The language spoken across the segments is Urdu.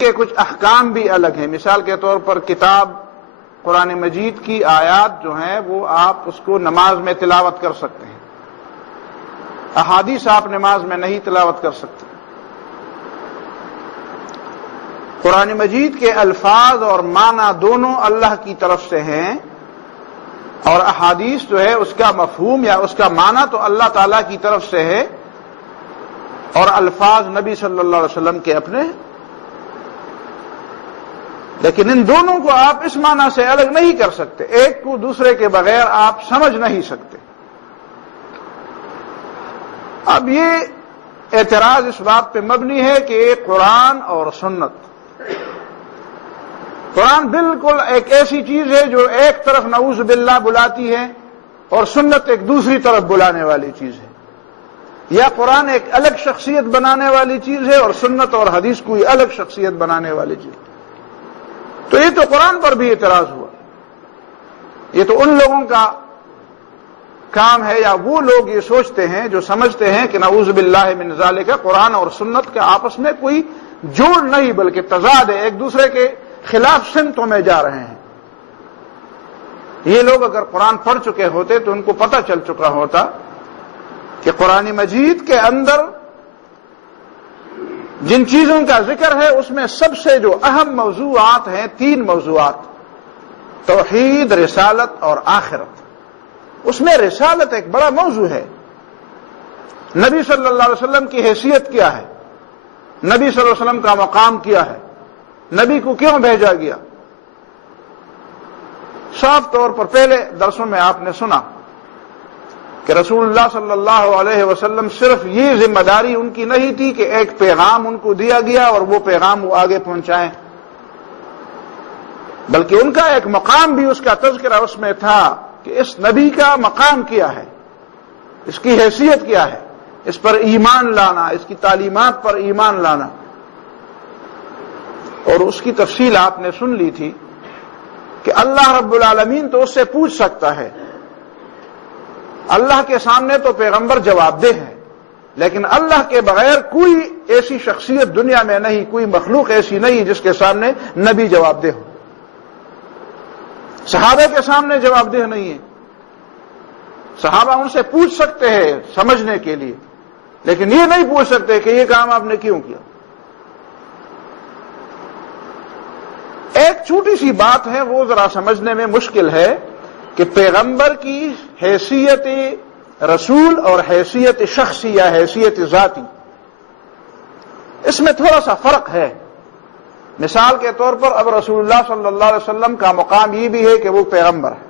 کے کچھ احکام بھی الگ ہیں. مثال کے طور پر کتاب قرآن مجید کی آیات جو ہیں وہ آپ اس کو نماز میں تلاوت کر سکتے ہیں. احادیث آپ نماز میں نہیں تلاوت کر سکتے. قرآن مجید کے الفاظ اور معنی دونوں اللہ کی طرف سے ہیں، اور احادیث جو ہے اس کا مفہوم یا اس کا معنی تو اللہ تعالیٰ کی طرف سے ہے، اور الفاظ نبی صلی اللہ علیہ وسلم کے اپنے. لیکن ان دونوں کو آپ اس معنی سے الگ نہیں کر سکتے، ایک کو دوسرے کے بغیر آپ سمجھ نہیں سکتے. اب یہ اعتراض اس بات پہ مبنی ہے کہ قرآن اور سنت، قرآن بالکل ایک ایسی چیز ہے جو ایک طرف نعوذ باللہ بلاتی ہے اور سنت ایک دوسری طرف بلانے والی چیز ہے، یا قرآن ایک الگ شخصیت بنانے والی چیز ہے اور سنت اور حدیث کوئی الگ شخصیت بنانے والی چیز. تو یہ تو قرآن پر بھی اعتراض ہوا. یہ تو ان لوگوں کا کام ہے، یا وہ لوگ یہ سوچتے ہیں جو سمجھتے ہیں کہ نعوذ باللہ من ذالک قرآن اور سنت کا آپس میں کوئی جوڑ نہیں بلکہ تضاد ہے، ایک دوسرے کے خلاف سمتوں میں جا رہے ہیں. یہ لوگ اگر قرآن پڑھ چکے ہوتے تو ان کو پتہ چل چکا ہوتا کہ قرآن مجید کے اندر جن چیزوں کا ذکر ہے اس میں سب سے جو اہم موضوعات ہیں، 3 موضوعات: توحید، رسالت اور آخرت. اس میں رسالت ایک بڑا موضوع ہے. نبی صلی اللہ علیہ وسلم کی حیثیت کیا ہے، نبی صلی اللہ علیہ وسلم کا مقام کیا ہے، نبی کو کیوں بھیجا گیا. صاف طور پر پہلے درسوں میں آپ نے سنا کہ رسول اللہ صلی اللہ علیہ وسلم صرف یہ ذمہ داری ان کی نہیں تھی کہ ایک پیغام ان کو دیا گیا اور وہ پیغام وہ آگے پہنچائیں، بلکہ ان کا ایک مقام بھی، اس کا تذکرہ اس میں تھا کہ اس نبی کا مقام کیا ہے، اس کی حیثیت کیا ہے، اس پر ایمان لانا، اس کی تعلیمات پر ایمان لانا. اور اس کی تفصیل آپ نے سن لی تھی کہ اللہ رب العالمین تو اس سے پوچھ سکتا ہے. اللہ کے سامنے تو پیغمبر جواب دہ ہے، لیکن اللہ کے بغیر کوئی ایسی شخصیت دنیا میں نہیں، کوئی مخلوق ایسی نہیں جس کے سامنے نبی جواب دہ ہو. صحابہ کے سامنے جواب دہ نہیں ہے. صحابہ ان سے پوچھ سکتے ہیں سمجھنے کے لیے، لیکن یہ نہیں پوچھ سکتے کہ یہ کام آپ نے کیوں کیا. ایک چھوٹی سی بات ہے، وہ ذرا سمجھنے میں مشکل ہے کہ پیغمبر کی حیثیت رسول اور حیثیت شخصی یا حیثیت ذاتی، اس میں تھوڑا سا فرق ہے. مثال کے طور پر اب رسول اللہ صلی اللہ علیہ وسلم کا مقام یہ بھی ہے کہ وہ پیغمبر ہے.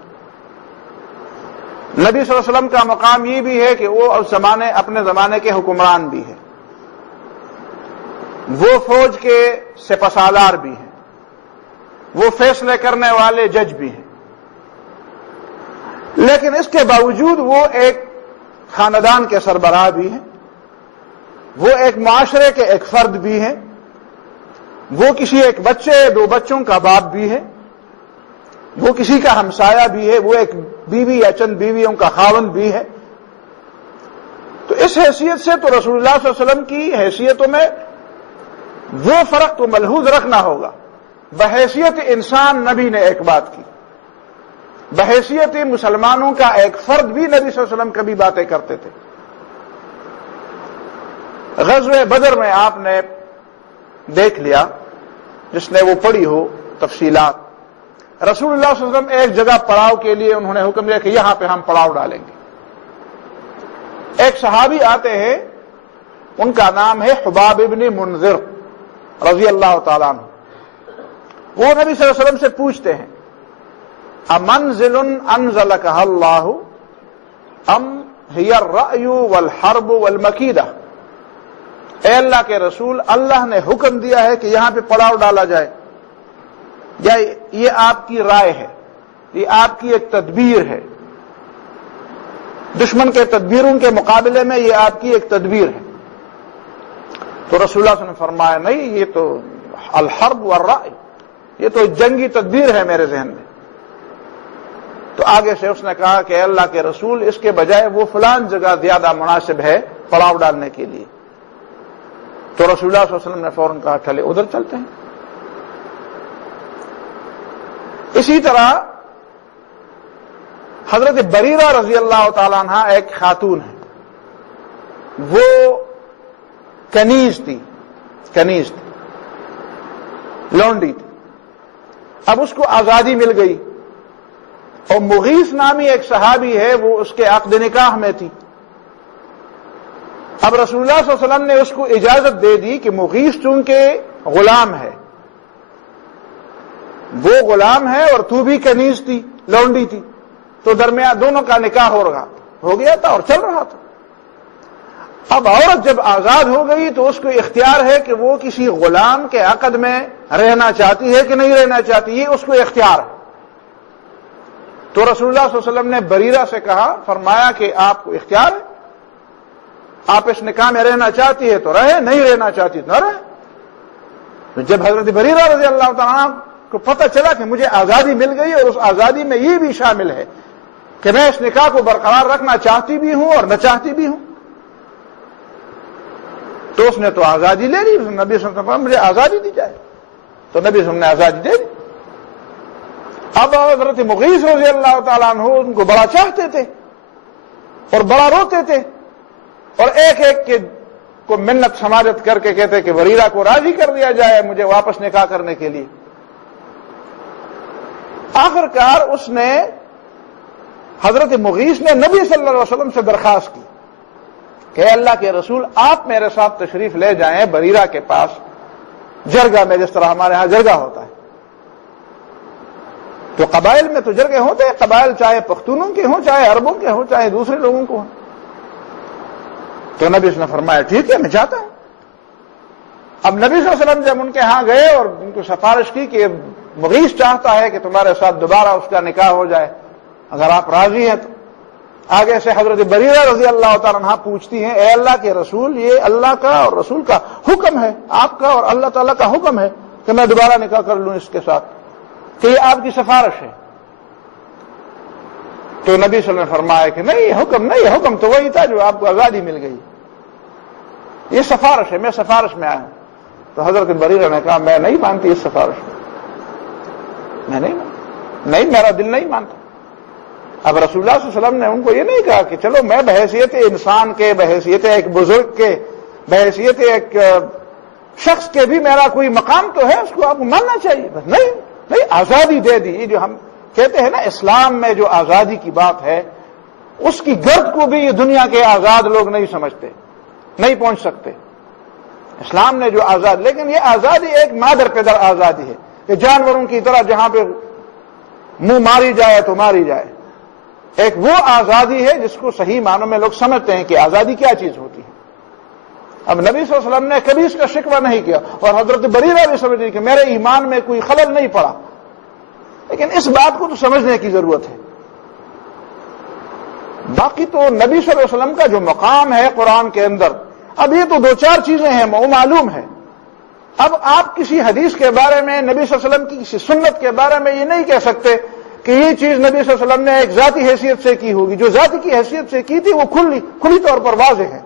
نبی صلی اللہ علیہ وسلم کا مقام یہ بھی ہے کہ وہ اپنے زمانے کے حکمران بھی ہے، وہ فوج کے سپہسالار بھی ہیں، وہ فیصلے کرنے والے جج بھی ہیں. لیکن اس کے باوجود وہ ایک خاندان کے سربراہ بھی ہیں، وہ ایک معاشرے کے ایک فرد بھی ہیں، وہ کسی ایک بچے 2 بچوں کا باپ بھی ہے، وہ کسی کا ہمسایہ بھی ہے، وہ ایک بیوی یا چند بیویوں کا خاوند بھی ہے. تو اس حیثیت سے تو رسول اللہ صلی اللہ علیہ وسلم کی حیثیتوں میں وہ فرق تو ملحوظ رکھنا ہوگا. بحیثیت انسان نبی نے ایک بات کی، بحیثیت مسلمانوں کا ایک فرد بھی نبی صلی اللہ علیہ وسلم کبھی باتیں کرتے تھے. غزوہ بدر میں آپ نے دیکھ لیا، جس نے وہ پڑھی ہو تفصیلات، رسول اللہ صلی اللہ علیہ وسلم ایک جگہ پڑاؤ کے لیے انہوں نے حکم دیا کہ یہاں پہ ہم پڑاؤ ڈالیں گے. ایک صحابی آتے ہیں، ان کا نام ہے حباب ابن منذر رضی اللہ تعالیٰ عنہ. وہ نبی صلی اللہ علیہ وسلم سے پوچھتے ہیں امنزل انزلکہ اللہ ام ہی الرأی والحرب والمکیدہ. اے اللہ کے رسول، اللہ نے حکم دیا ہے کہ یہاں پہ پڑاؤ ڈالا جائے، یا یہ آپ کی رائے ہے، یہ آپ کی ایک تدبیر ہے، دشمن کے تدبیروں کے مقابلے میں یہ آپ کی ایک تدبیر ہے؟ تو رسول اللہ صلی اللہ علیہ وسلم نے فرمایا نہیں، یہ تو الحرب والرأی، یہ تو جنگی تدبیر ہے میرے ذہن میں. تو آگے سے اس نے کہا کہ اللہ کے رسول، اس کے بجائے وہ فلان جگہ زیادہ مناسب ہے پڑاؤ ڈالنے کے لیے. تو رسول اللہ صلی اللہ علیہ وسلم نے فوراً کہا چلے ادھر چلتے ہیں. اسی طرح حضرت بریرہ رضی اللہ تعالیٰ عنہ ایک خاتون ہے، وہ کنیز تھی، لونڈی تھی. اب اس کو آزادی مل گئی، اور مغیث نامی ایک صحابی ہے، وہ اس کے عقد نکاح میں تھی. اب رسول اللہ صلی اللہ علیہ وسلم نے اس کو اجازت دے دی کہ مغیث چونکہ غلام ہے، وہ غلام ہے اور تو بھی کنیز تھی، لونڈی تھی، تو درمیان دونوں کا نکاح ہو گیا تھا اور چل رہا تھا. اب عورت جب آزاد ہو گئی تو اس کو اختیار ہے کہ وہ کسی غلام کے عقد میں رہنا چاہتی ہے کہ نہیں رہنا چاہتی، یہ اس کو اختیار ہے. تو رسول اللہ صلی اللہ علیہ وسلم نے بریرہ سے کہا، فرمایا کہ آپ کو اختیار ہے، آپ اس نکاح میں رہنا چاہتی ہے تو رہے، نہیں رہنا چاہتی تو نہ رہے. تو جب حضرت بریرہ رضی اللہ تعالیٰ عنہ کو پتہ چلا کہ مجھے آزادی مل گئی اور اس آزادی میں یہ بھی شامل ہے کہ میں اس نکاح کو برقرار رکھنا چاہتی بھی ہوں اور نہ چاہتی بھی ہوں، تو اس نے تو آزادی لے لی. نبی صلی اللہ علیہ وسلم مجھے آزادی دی جائے، تو نبی صلی اللہ علیہ وسلم نے آزادی دے دی. اب حضرت مغیث رضی اللہ تعالیٰ عنہ ان کو بڑا چاہتے تھے اور بڑا روتے تھے، اور ایک ایک کو منت سماجت کر کے کہتے کہ بریرہ کو راضی کر دیا جائے مجھے واپس نکاح کرنے کے لیے. آخر کار اس نے، حضرت مغیث نے نبی صلی اللہ علیہ وسلم سے درخواست کی کہ اے اللہ کے رسول، آپ میرے ساتھ تشریف لے جائیں بریرہ کے پاس جرگہ میں، جس طرح ہمارے ہاں جرگہ ہوتا ہے. تو قبائل میں تو جرگے ہوتے ہیں، قبائل چاہے پختونوں کے ہوں، چاہے عربوں کے ہوں، چاہے دوسرے لوگوں کو ہوں. تو نبی نے فرمایا ٹھیک ہے میں جاتا ہوں. اب نبی صلی اللہ علیہ وسلم جب ان کے ہاں گئے اور ان کو سفارش کی کہ مغیث چاہتا ہے کہ تمہارے ساتھ دوبارہ اس کا نکاح ہو جائے، اگر آپ راضی ہیں تو. آگے سے حضرت بریرہ رضی اللہ تعالیٰ عنہ پوچھتی ہیں اے اللہ کے رسول، یہ اللہ کا اور رسول کا حکم ہے، آپ کا اور اللہ تعالیٰ کا حکم ہے کہ میں دوبارہ نکاح کر لوں اس کے ساتھ، کہ یہ آپ کی سفارش ہے. تو نبی صلی اللہ علیہ وسلم نے فرمایا کہ نہیں، حکم نہیں، حکم تو وہی تھا جو آپ کو آزادی مل گئی، یہ سفارش ہے، میں سفارش میں آیا ہوں. تو حضرت بریرہ نے کہا میں نہیں مانتی اس سفارش کو، میں نہیں، میرا دل نہیں مانتا. اب رسول اللہ صلی اللہ علیہ وسلم نے ان کو یہ نہیں کہا کہ چلو میں بحیثیت انسان کے، بحیثیت ایک بزرگ کے، بحیثیت ایک شخص کے بھی میرا کوئی مقام تو ہے، اس کو آپ کو ماننا چاہیے. بس نہیں، آزادی دے دی. یہ جو ہم کہتے ہیں نا اسلام میں جو آزادی کی بات ہے، اس کی گرد کو بھی یہ دنیا کے آزاد لوگ نہیں سمجھتے، نہیں پہنچ سکتے. اسلام نے جو آزاد، لیکن یہ آزادی ایک مادر پیدر آزادی ہے کہ جانوروں کی طرح جہاں پہ منہ ماری جائے تو ماری جائے. ایک وہ آزادی ہے جس کو صحیح معنوں میں لوگ سمجھتے ہیں کہ آزادی کیا چیز ہوتی ہے. اب نبی صلی اللہ علیہ وسلم نے کبھی اس کا شکوہ نہیں کیا، اور حضرت بریرہ بھی سمجھ رہی کہ میرے ایمان میں کوئی خلل نہیں پڑا. لیکن اس بات کو تو سمجھنے کی ضرورت ہے. باقی تو نبی صلی اللہ علیہ وسلم کا جو مقام ہے قرآن کے اندر، اب یہ تو دو چار چیزیں ہیں وہ معلوم ہے. اب آپ کسی حدیث کے بارے میں، نبی صلی اللہ علیہ وسلم کی کسی سنت کے بارے میں یہ نہیں کہہ سکتے کہ یہ چیز نبی صلی اللہ علیہ وسلم نے ایک ذاتی حیثیت سے کی ہوگی. جو ذاتی کی حیثیت سے کی تھی وہ کھلی طور پر واضح ہے.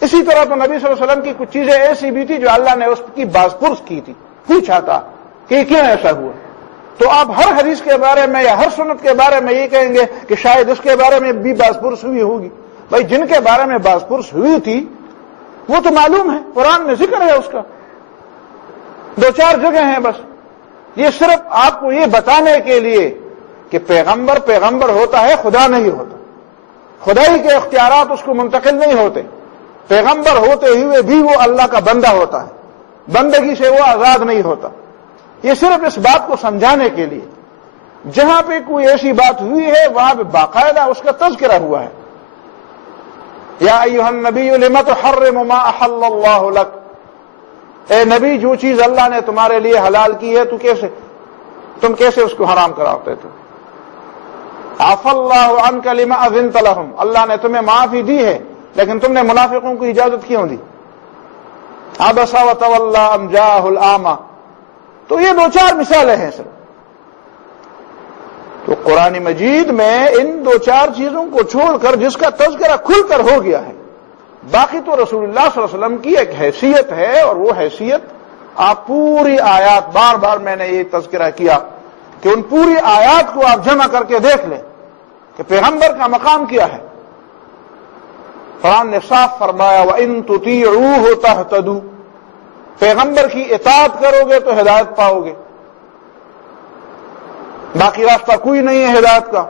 اسی طرح تو نبی صلی اللہ علیہ وسلم کی کچھ چیزیں ایسی بھی تھی جو اللہ نے اس کی بازپرس کی تھی، پوچھا تھا کہ کیوں ایسا ہوا. تو آپ ہر حدیث کے بارے میں یا ہر سنت کے بارے میں یہ کہیں گے کہ شاید اس کے بارے میں بھی بازپرس ہوئی ہوگی. بھائی جن کے بارے میں بازپرس ہوئی تھی وہ تو معلوم ہے، قرآن میں ذکر ہے اس کا. دو چار جگہ ہیں بس. یہ صرف آپ کو یہ بتانے کے لیے کہ پیغمبر ہوتا ہے، خدا نہیں ہوتا. خدائی کے اختیارات اس کو منتقل نہیں ہوتے. پیغمبر ہوتے ہوئے بھی وہ اللہ کا بندہ ہوتا ہے، بندگی سے وہ آزاد نہیں ہوتا. یہ صرف اس بات کو سمجھانے کے لیے جہاں پہ کوئی ایسی بات ہوئی ہے وہاں پہ باقاعدہ اس کا تذکرہ ہوا ہے. یا ایھا النبی لم تحرم ما احل اللہ لک، اے نبی جو چیز اللہ نے تمہارے لیے حلال کی ہے تم کیسے اس کو حرام کراتے تھے. عفا اللہ عنک لما اذنت لهم، اللہ نے تمہیں معافی دی ہے لیکن تم نے منافقوں کو اجازت کیوں دی. عبس وتولى ان جاءه الاعمى. تو یہ دو چار مثالیں ہیں سر. تو قرآن مجید میں ان دو چار چیزوں کو چھوڑ کر جس کا تذکرہ کھل کر ہو گیا ہے، باقی تو رسول اللہ صلی اللہ علیہ وسلم کی ایک حیثیت ہے، اور وہ حیثیت آپ پوری آیات، بار بار میں نے یہ تذکرہ کیا کہ ان پوری آیات کو آپ جمع کر کے دیکھ لیں کہ پیغمبر کا مقام کیا ہے۔ قرآن نے صاف فرمایا وَإِن تُطِيعُوهُ تَهْتَدُوا، پیغمبر کی اطاعت کرو گے تو ہدایت پاؤ گے، باقی راستہ کوئی نہیں ہے ہدایت کا۔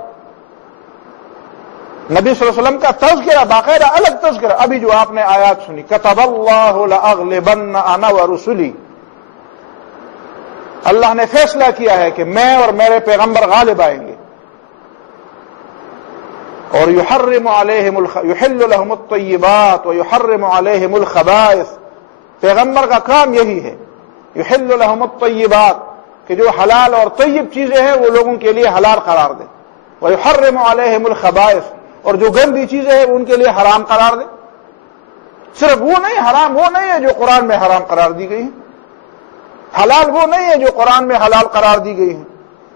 نبی صلی اللہ علیہ وسلم کا تذکرہ باقاعدہ الگ تذکرہ، ابھی جو آپ نے آیات سنی كَتَبَ اللَّهُ لَأَغْلِبَنَّ أَنَا وَرُسُلِي، اللہ نے فیصلہ کیا ہے کہ میں اور میرے پیغمبر غالب آئیں گے۔ اور يحرم عليهم يحل لهم الطيبات ويحرم عليهم الخبائث، پیغمبر کا کام یہی ہے، يحل لهم الطيبات، کہ جو حلال اور طیب چیزیں ہیں وہ لوگوں کے لیے حلال قرار دے، ويحرم عليهم الخبائث، اور جو گندی چیزیں ہیں ان کے لیے حرام قرار دے۔ صرف وہ نہیں، حرام وہ نہیں ہے جو قرآن میں حرام قرار دی گئی ہے، حلال وہ نہیں ہے جو قرآن میں حلال قرار دی گئی ہے،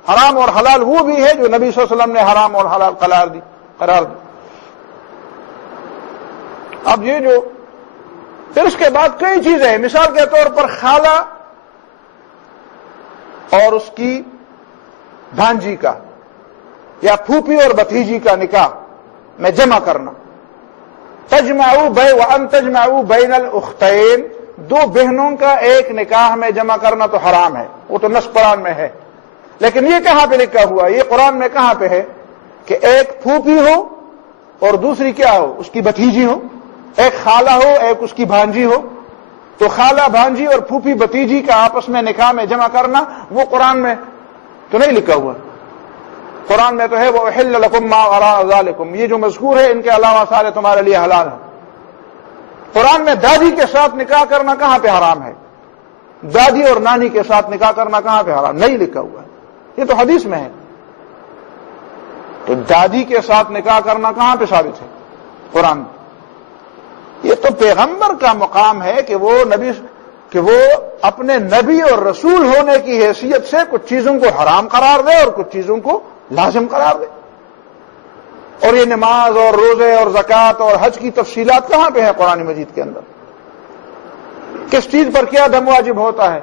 حرام اور حلال وہ بھی ہے جو نبی صلی اللہ علیہ وسلم نے حرام اور حلال قرار دی۔ اب یہ جو پھر اس کے بعد کئی چیزیں ہیں، مثال کے طور پر خالہ اور اس کی بھانجی کا یا پھوپھی اور بھتیجی کا نکاح میں جمع کرنا، وَأَن تَجْمَعُوا بَيْنَ الْأُخْتَيْنِ، دو بہنوں کا ایک نکاح میں جمع کرنا تو حرام ہے، وہ تو نص قرآن میں ہے، لیکن یہ کہاں پہ لکھا ہوا؟ یہ قرآن میں کہاں پہ ہے کہ ایک پھوپھی ہو اور دوسری کیا ہو؟ اس کی بھتیجی ہو، ایک خالہ ہو ایک اس کی بھانجی ہو، تو خالہ بھانجی اور پھوپھی بھتیجی کا آپس میں نکاح میں جمع کرنا وہ قرآن میں تو نہیں لکھا ہوا، قرآن میں تو ہے وَأُحِلَّ لَكُم مَّا وَرَاءَ ذَلِكُم، یہ جو مذکور ہے ان کے علاوہ سارے تمہارے لیے حلال ہیں۔ قرآن میں دادی کے ساتھ نکاح کرنا کہاں پہ حرام ہے؟ دادی اور نانی کے ساتھ نکاح کرنا کہاں پہ حرام؟ نہیں لکھا ہوا ہے، یہ تو حدیث میں ہے۔ تو دادی کے ساتھ نکاح کرنا کہاں پہ ثابت ہے؟ قرآن میں۔ یہ تو پیغمبر کا مقام ہے کہ وہ اپنے نبی اور رسول ہونے کی حیثیت سے کچھ چیزوں کو حرام قرار دے اور کچھ چیزوں کو لازم قرار دے۔ اور یہ نماز اور روزے اور زکوٰۃ اور حج کی تفصیلات کہاں پہ ہے قرآن مجید کے اندر؟ کس چیز پر کیا دم واجب ہوتا ہے؟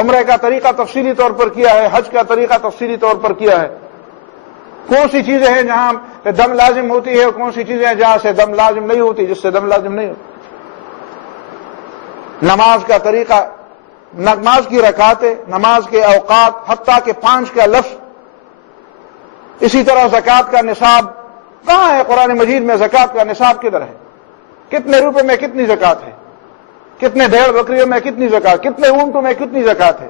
عمرے کا طریقہ تفصیلی طور پر کیا ہے، حج کا طریقہ تفصیلی طور پر کیا ہے، کون سی چیزیں ہیں جہاں دم لازم ہوتی ہے اور کون سی چیزیں ہیں جہاں سے دم لازم نہیں ہوتی، جس سے دم لازم نہیں ہوتی، نماز کا طریقہ، نماز کی رکعتیں، نماز کے اوقات، حتیٰ کہ 5 کا لفظ، اسی طرح زکوٰۃ کا نصاب کہاں ہے قرآن مجید میں؟ زکوٰۃ کا نصاب کدھر ہے؟ کتنے روپے میں کتنی زکوٰۃ ہے؟ کتنے بھیڑ بکریوں میں کتنی زکوٰۃ؟ کتنے اونٹوں میں کتنی زکوٰۃ ہے؟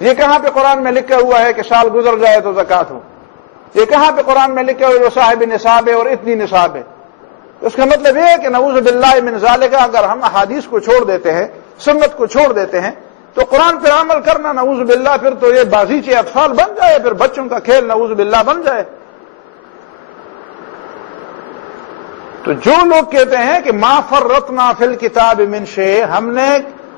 یہ کہاں پہ قرآن میں لکھا ہوا ہے کہ سال گزر جائے تو زکوٰۃ ہو؟ یہ کہاں پہ قرآن میں لکھا ہوا ہے جو صاحب نصاب ہے اور اتنی نصاب ہے؟ اس کا مطلب یہ ہے کہ نعوذ باللہ من ذالک، اگر ہم احادیث کو چھوڑ دیتے ہیں، سنت کو چھوڑ دیتے ہیں، تو قرآن پر عمل کرنا نعوذ باللہ پھر تو یہ بازیچے اطفال بن جائے، پھر بچوں کا کھیل نعوذ باللہ بن جائے۔ تو جو لوگ کہتے ہیں کہ ما فرطنا فی الکتاب من شیء، ہم نے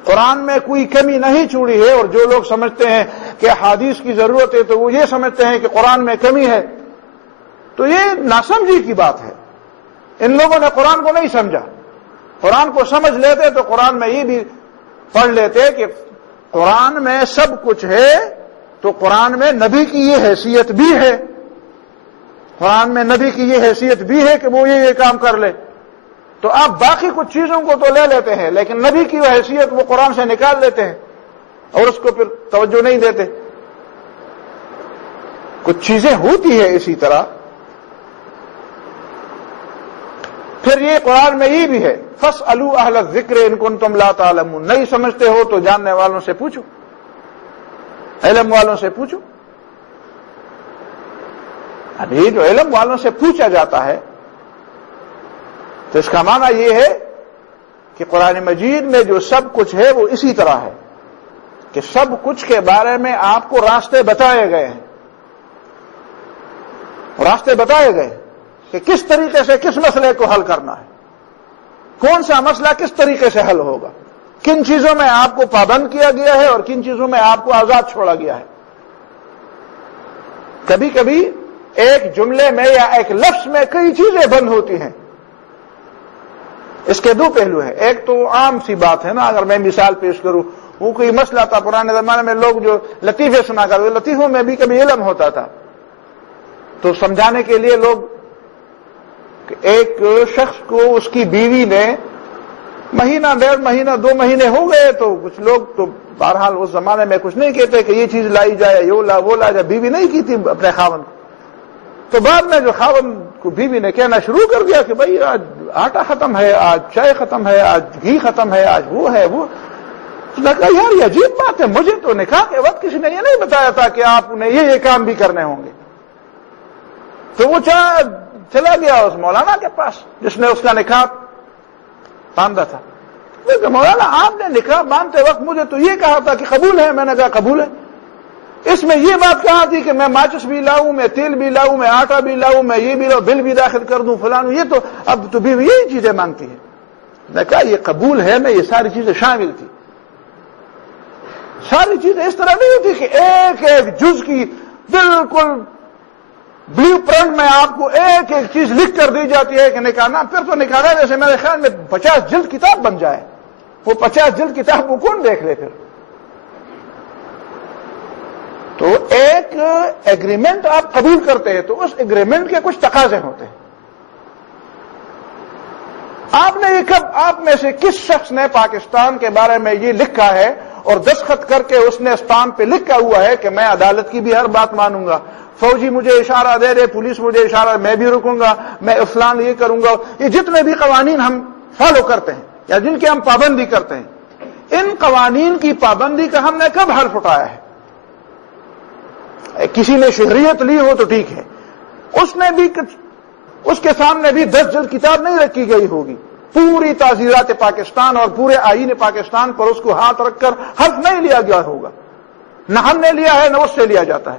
قرآن میں کوئی کمی نہیں چھوڑی ہے، اور جو لوگ سمجھتے ہیں کہ حدیث کی ضرورت ہے تو وہ یہ سمجھتے ہیں کہ قرآن میں کمی ہے، تو یہ ناسمجھی کی بات ہے۔ ان لوگوں نے قرآن کو نہیں سمجھا، قرآن کو سمجھ لیتے تو قرآن میں یہ بھی پڑھ لیتے کہ قرآن میں سب کچھ ہے، تو قرآن میں نبی کی یہ حیثیت بھی ہے، قرآن میں نبی کی یہ حیثیت بھی ہے کہ وہ یہ کام کر لے، تو آپ باقی کچھ چیزوں کو تو لے لیتے ہیں لیکن نبی کی وہ حیثیت وہ قرآن سے نکال لیتے ہیں اور اس کو پھر توجہ نہیں دیتے۔ کچھ چیزیں ہوتی ہے اسی طرح۔ پھر یہ قرآن میں یہ بھی ہے فَاسْأَلُوا أَهْلَ الذِّكْرِ إِن كُنتُمْ لَا تَعْلَمُونَ، نہیں سمجھتے ہو تو جاننے والوں سے پوچھو، علم والوں سے پوچھو۔ اب یہ جو علم والوں سے پوچھا جاتا ہے تو اس کا معنی یہ ہے کہ قرآن مجید میں جو سب کچھ ہے وہ اسی طرح ہے کہ سب کچھ کے بارے میں آپ کو راستے بتائے گئے ہیں، راستے بتائے گئے کہ کس طریقے سے کس مسئلے کو حل کرنا ہے، کون سا مسئلہ کس طریقے سے حل ہوگا، کن چیزوں میں آپ کو پابند کیا گیا ہے اور کن چیزوں میں آپ کو آزاد چھوڑا گیا ہے۔ کبھی کبھی ایک جملے میں یا ایک لفظ میں کئی چیزیں بند ہوتی ہیں۔ اس کے دو پہلو ہیں، ایک تو عام سی بات ہے نا، اگر میں مثال پیش کروں وہ کوئی مسئلہ تھا پرانے زمانے میں لوگ جو لطیفے سنا کرتے، لطیفوں میں بھی کبھی علم ہوتا تھا، تو سمجھانے کے لیے لوگ ایک شخص کو اس کی بیوی نے مہینہ 1.5 مہینہ 2 مہینے ہو گئے، تو کچھ لوگ تو بہرحال اس زمانے میں کچھ نہیں کہتے کہ یہ چیز لائی جائے، یہ لا وہ لا جائے، بیوی نہیں کی تھی اپنے خاوند کو، تو بعد میں جو خاوند کو بیوی نے کہنا شروع کر دیا کہ بھائی آج آٹا ختم ہے، آج چائے ختم ہے، آج گھی ختم ہے، آج وہ ہے وہ، تو نے کہا یار یہ عجیب بات ہے، مجھے تو نکاح کے وقت کسی نے یہ نہیں بتایا تھا کہ آپ نے یہ کام بھی کرنے ہوں گے۔ تو وہ چلا گیا اس مولانا کے پاس جس نے اس کا نکاح باندھا تھا، مولانا آپ نے نکاح باندھتے وقت مجھے تو یہ کہا تھا کہ قبول ہے، میں نے کہا قبول ہے، اس میں یہ بات کہا تھی کہ میں ماچس بھی لاؤں، میں تیل بھی لاؤں، میں آٹا بھی لاؤں، میں یہ بھی لاؤں، بل بھی داخل کر دوں فلان، یہ تو اب تو بیوی یہی چیزیں مانگتی ہے۔ میں کہا یہ قبول ہے، میں یہ ساری چیزیں شامل تھی، ساری چیزیں اس طرح نہیں ہوتی کہ ایک ایک جز کی بالکل بلیو پرنٹ میں آپ کو ایک ایک چیز لکھ کر دی جاتی ہے کہ نکالنا، پھر تو نکالا جیسے میرے خیال میں 50 جلد کتاب بن جائے، وہ 50 جلد کتاب کو کون دیکھ لے پھر؟ تو ایک ایگریمنٹ آپ قبول کرتے ہیں تو اس ایگریمنٹ کے کچھ تقاضے ہوتے ہیں۔ آپ نے یہ کب، آپ میں سے کس شخص نے پاکستان کے بارے میں یہ لکھا ہے اور دستخط کر کے اس نے اسٹامپ پہ لکھا ہوا ہے کہ میں عدالت کی بھی ہر بات مانوں گا، فوجی مجھے اشارہ دے دے، پولیس مجھے اشارہ، میں بھی رکوں گا، میں فلان یہ کروں گا، یہ جتنے بھی قوانین ہم فالو کرتے ہیں یا جن کی ہم پابندی کرتے ہیں، ان قوانین کی پابندی کا ہم نے کب حلف اٹھایا ہے؟ کسی نے شہریت لی ہو تو ٹھیک ہے، اس نے بھی اس کے سامنے بھی 10 جلد کتاب نہیں رکھی گئی ہوگی، پوری تعزیرات پاکستان اور پورے آئین پاکستان پر اس کو ہاتھ رکھ کر حلف نہیں لیا گیا ہوگا، نہ ہم نے لیا ہے نہ اس سے لیا جاتا ہے،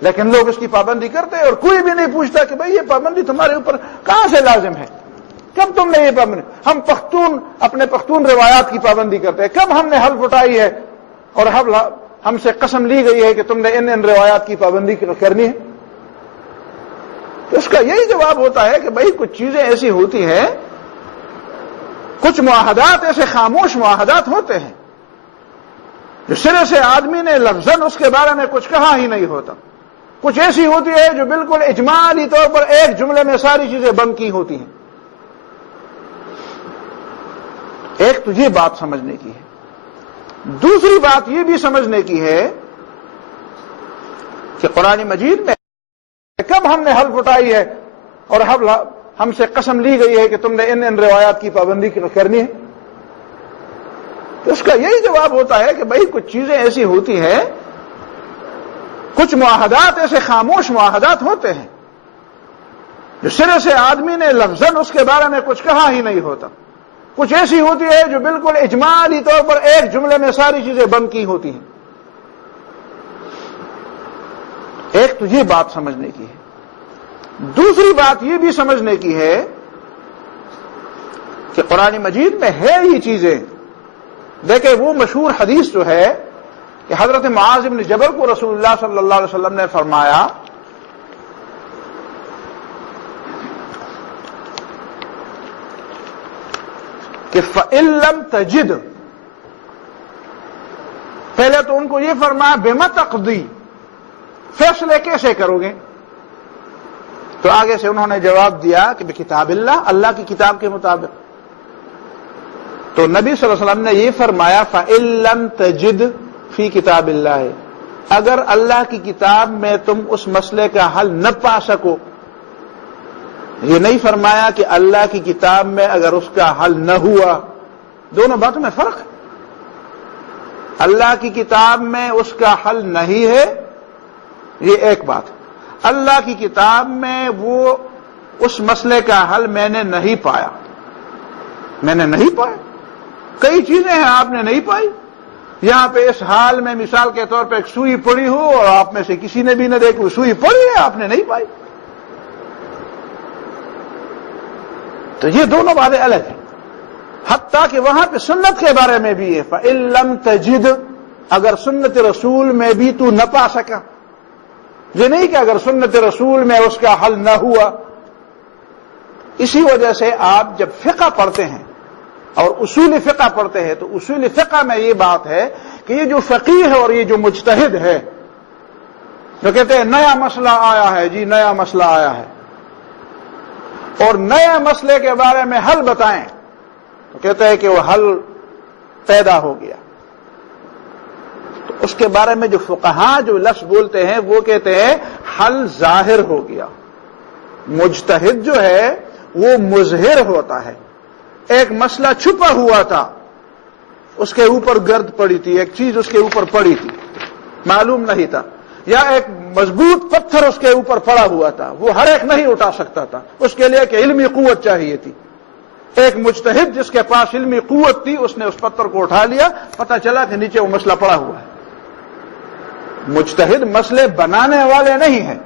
لیکن لوگ اس کی پابندی کرتے ہیں اور کوئی بھی نہیں پوچھتا کہ بھئی یہ پابندی تمہارے اوپر کہاں سے لازم ہے، کب تم نے یہ پابندی؟ ہم پختون اپنے پختون روایات کی پابندی کرتے ہیں، کب ہم نے حلف اٹھائی ہے اور ہم سے قسم لی گئی ہے کہ تم نے ان روایات کی پابندی کرنی ہے؟ تو اس کا یہی جواب ہوتا ہے کہ بھئی کچھ چیزیں ایسی ہوتی ہیں، کچھ معاہدات ایسے خاموش معاہدات ہوتے ہیں جو سرے سے آدمی نے لفظاً اس کے بارے میں کچھ کہا ہی نہیں ہوتا، کچھ ایسی ہوتی ہے جو بالکل اجمالی طور پر ایک جملے میں ساری چیزیں بند کی ہوتی ہیں۔ ایک تو یہ بات سمجھنے کی ہے، دوسری بات یہ بھی سمجھنے کی ہے کہ قرآن مجید میں کب ہم نے حلف اٹھائی ہے اور ہم سے قسم لی گئی ہے کہ تم نے ان روایات کی پابندی کرنی ہے؟ تو اس کا یہی جواب ہوتا ہے کہ بھئی کچھ چیزیں ایسی ہوتی ہیں، کچھ معاہدات ایسے خاموش معاہدات ہوتے ہیں جو سرے سے آدمی نے لفظاً اس کے بارے میں کچھ کہا ہی نہیں ہوتا، کچھ ایسی ہوتی ہے جو بالکل اجمالی طور پر ایک جملے میں ساری چیزیں بند کی ہوتی ہیں۔ ایک تو یہ بات سمجھنے کی ہے، دوسری بات یہ بھی سمجھنے کی ہے کہ قرآن مجید میں ہے یہ چیزیں۔ دیکھیں وہ مشہور حدیث جو ہے کہ حضرت معاذ بن جبل کو رسول اللہ صلی اللہ علیہ وسلم نے فرمایا کہ فَإِن لَّمْ تَجِدْ، پہلے تو ان کو یہ فرمایا بِمَ تَقْضِي، فیصلے کیسے کرو گے؟ تو آگے سے انہوں نے جواب دیا کہ بکتاب اللہ، اللہ کی کتاب کے مطابق۔ تو نبی صلی اللہ علیہ وسلم نے یہ فرمایا فَإِن لَّمْ تَجِدْ فی کتاب اللہ، اگر اللہ کی کتاب میں تم اس مسئلے کا حل نہ پا سکو، یہ نہیں فرمایا کہ اللہ کی کتاب میں اگر اس کا حل نہ ہوا، دونوں باتوں میں فرق ہے۔ اللہ کی کتاب میں اس کا حل نہیں ہے، یہ ایک بات ہے، اللہ کی کتاب میں وہ اس مسئلے کا حل میں نے نہیں پایا، میں نے نہیں پایا، کئی چیزیں ہیں آپ نے نہیں پائی، یہاں پہ اس حال میں مثال کے طور پہ ایک سوئی پڑی ہو اور آپ میں سے کسی نے بھی نہ دیکھی، وہ سوئی پڑی ہے آپ نے نہیں پائی، تو یہ دونوں باتیں الگ ہیں۔ حتیٰ کہ وہاں پہ سنت کے بارے میں بھی ہے فَإِن لَّمْ تَجِدْ، اگر سنت رسول میں بھی تو نہ پا سکا، یہ نہیں کہ اگر سنت رسول میں اس کا حل نہ ہوا۔ اسی وجہ سے آپ جب فقہ پڑھتے ہیں اور اصول فقہ پڑھتے ہیں تو اصول فقہ میں یہ بات ہے کہ یہ جو فقیہ ہے اور یہ جو مجتہد ہے جو کہتے ہیں نیا مسئلہ آیا ہے، جی نیا مسئلہ آیا ہے، اور نئے مسئلے کے بارے میں حل بتائیں تو کہتے ہیں کہ وہ حل پیدا ہو گیا، تو اس کے بارے میں جو فقہاء جو لفظ بولتے ہیں وہ کہتے ہیں حل ظاہر ہو گیا۔ مجتہد جو ہے وہ مظہر ہوتا ہے، ایک مسئلہ چھپا ہوا تھا، اس کے اوپر گرد پڑی تھی، ایک چیز اس کے اوپر پڑی تھی، معلوم نہیں تھا، یا ایک مضبوط پتھر اس کے اوپر پڑا ہوا تھا، وہ ہر ایک نہیں اٹھا سکتا تھا، اس کے لیے کہ علمی قوت چاہیے تھی۔ ایک مجتہد جس کے پاس علمی قوت تھی اس نے اس پتھر کو اٹھا لیا، پتہ چلا کہ نیچے وہ مسئلہ پڑا ہوا ہے۔ مجتہد مسئلے بنانے والے نہیں ہیں،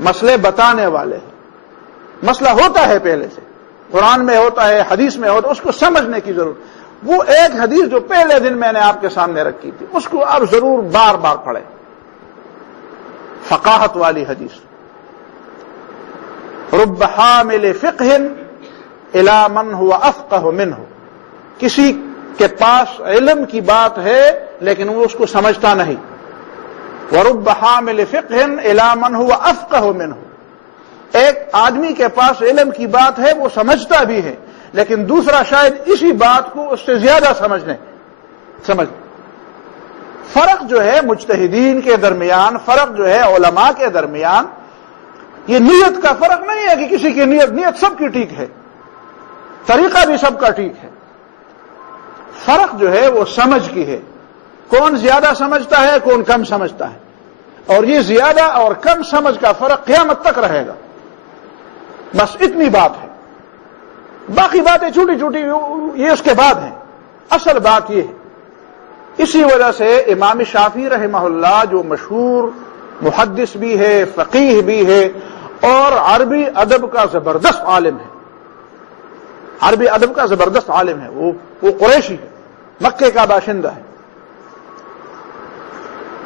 مسئلے بتانے والے ہیں۔ مسئلہ ہوتا ہے پہلے سے، قرآن میں ہوتا ہے، حدیث میں ہوتا ہے، اس کو سمجھنے کی ضرورت۔ وہ ایک حدیث جو پہلے دن میں نے آپ کے سامنے رکھی تھی اس کو آپ ضرور بار بار پڑھیں، فقاہت والی حدیث، رب حامل فقہ الی من هو افقہ منہ، کسی کے پاس علم کی بات ہے لیکن وہ اس کو سمجھتا نہیں، ورب حامل فقہ الی من هو افقہ منہ، ایک آدمی کے پاس علم کی بات ہے وہ سمجھتا بھی ہے لیکن دوسرا شاید اسی بات کو اس سے زیادہ سمجھ۔ فرق جو ہے مجتہدین کے درمیان، فرق جو ہے علماء کے درمیان، یہ نیت کا فرق نہیں ہے کہ کسی کی نیت سب کی ٹھیک ہے، طریقہ بھی سب کا ٹھیک ہے، فرق جو ہے وہ سمجھ کی ہے، کون زیادہ سمجھتا ہے کون کم سمجھتا ہے، اور یہ زیادہ اور کم سمجھ کا فرق قیامت تک رہے گا، بس اتنی بات ہے، باقی باتیں چھوٹی چھوٹی یہ اس کے بعد ہیں، اصل بات یہ ہے۔ اسی وجہ سے امام شافعی رحمہ اللہ جو مشہور محدث بھی ہے، فقیہ بھی ہے، اور عربی ادب کا زبردست عالم ہے، عربی ادب کا زبردست عالم ہے، وہ قریشی ہے، مکے کا باشندہ ہے،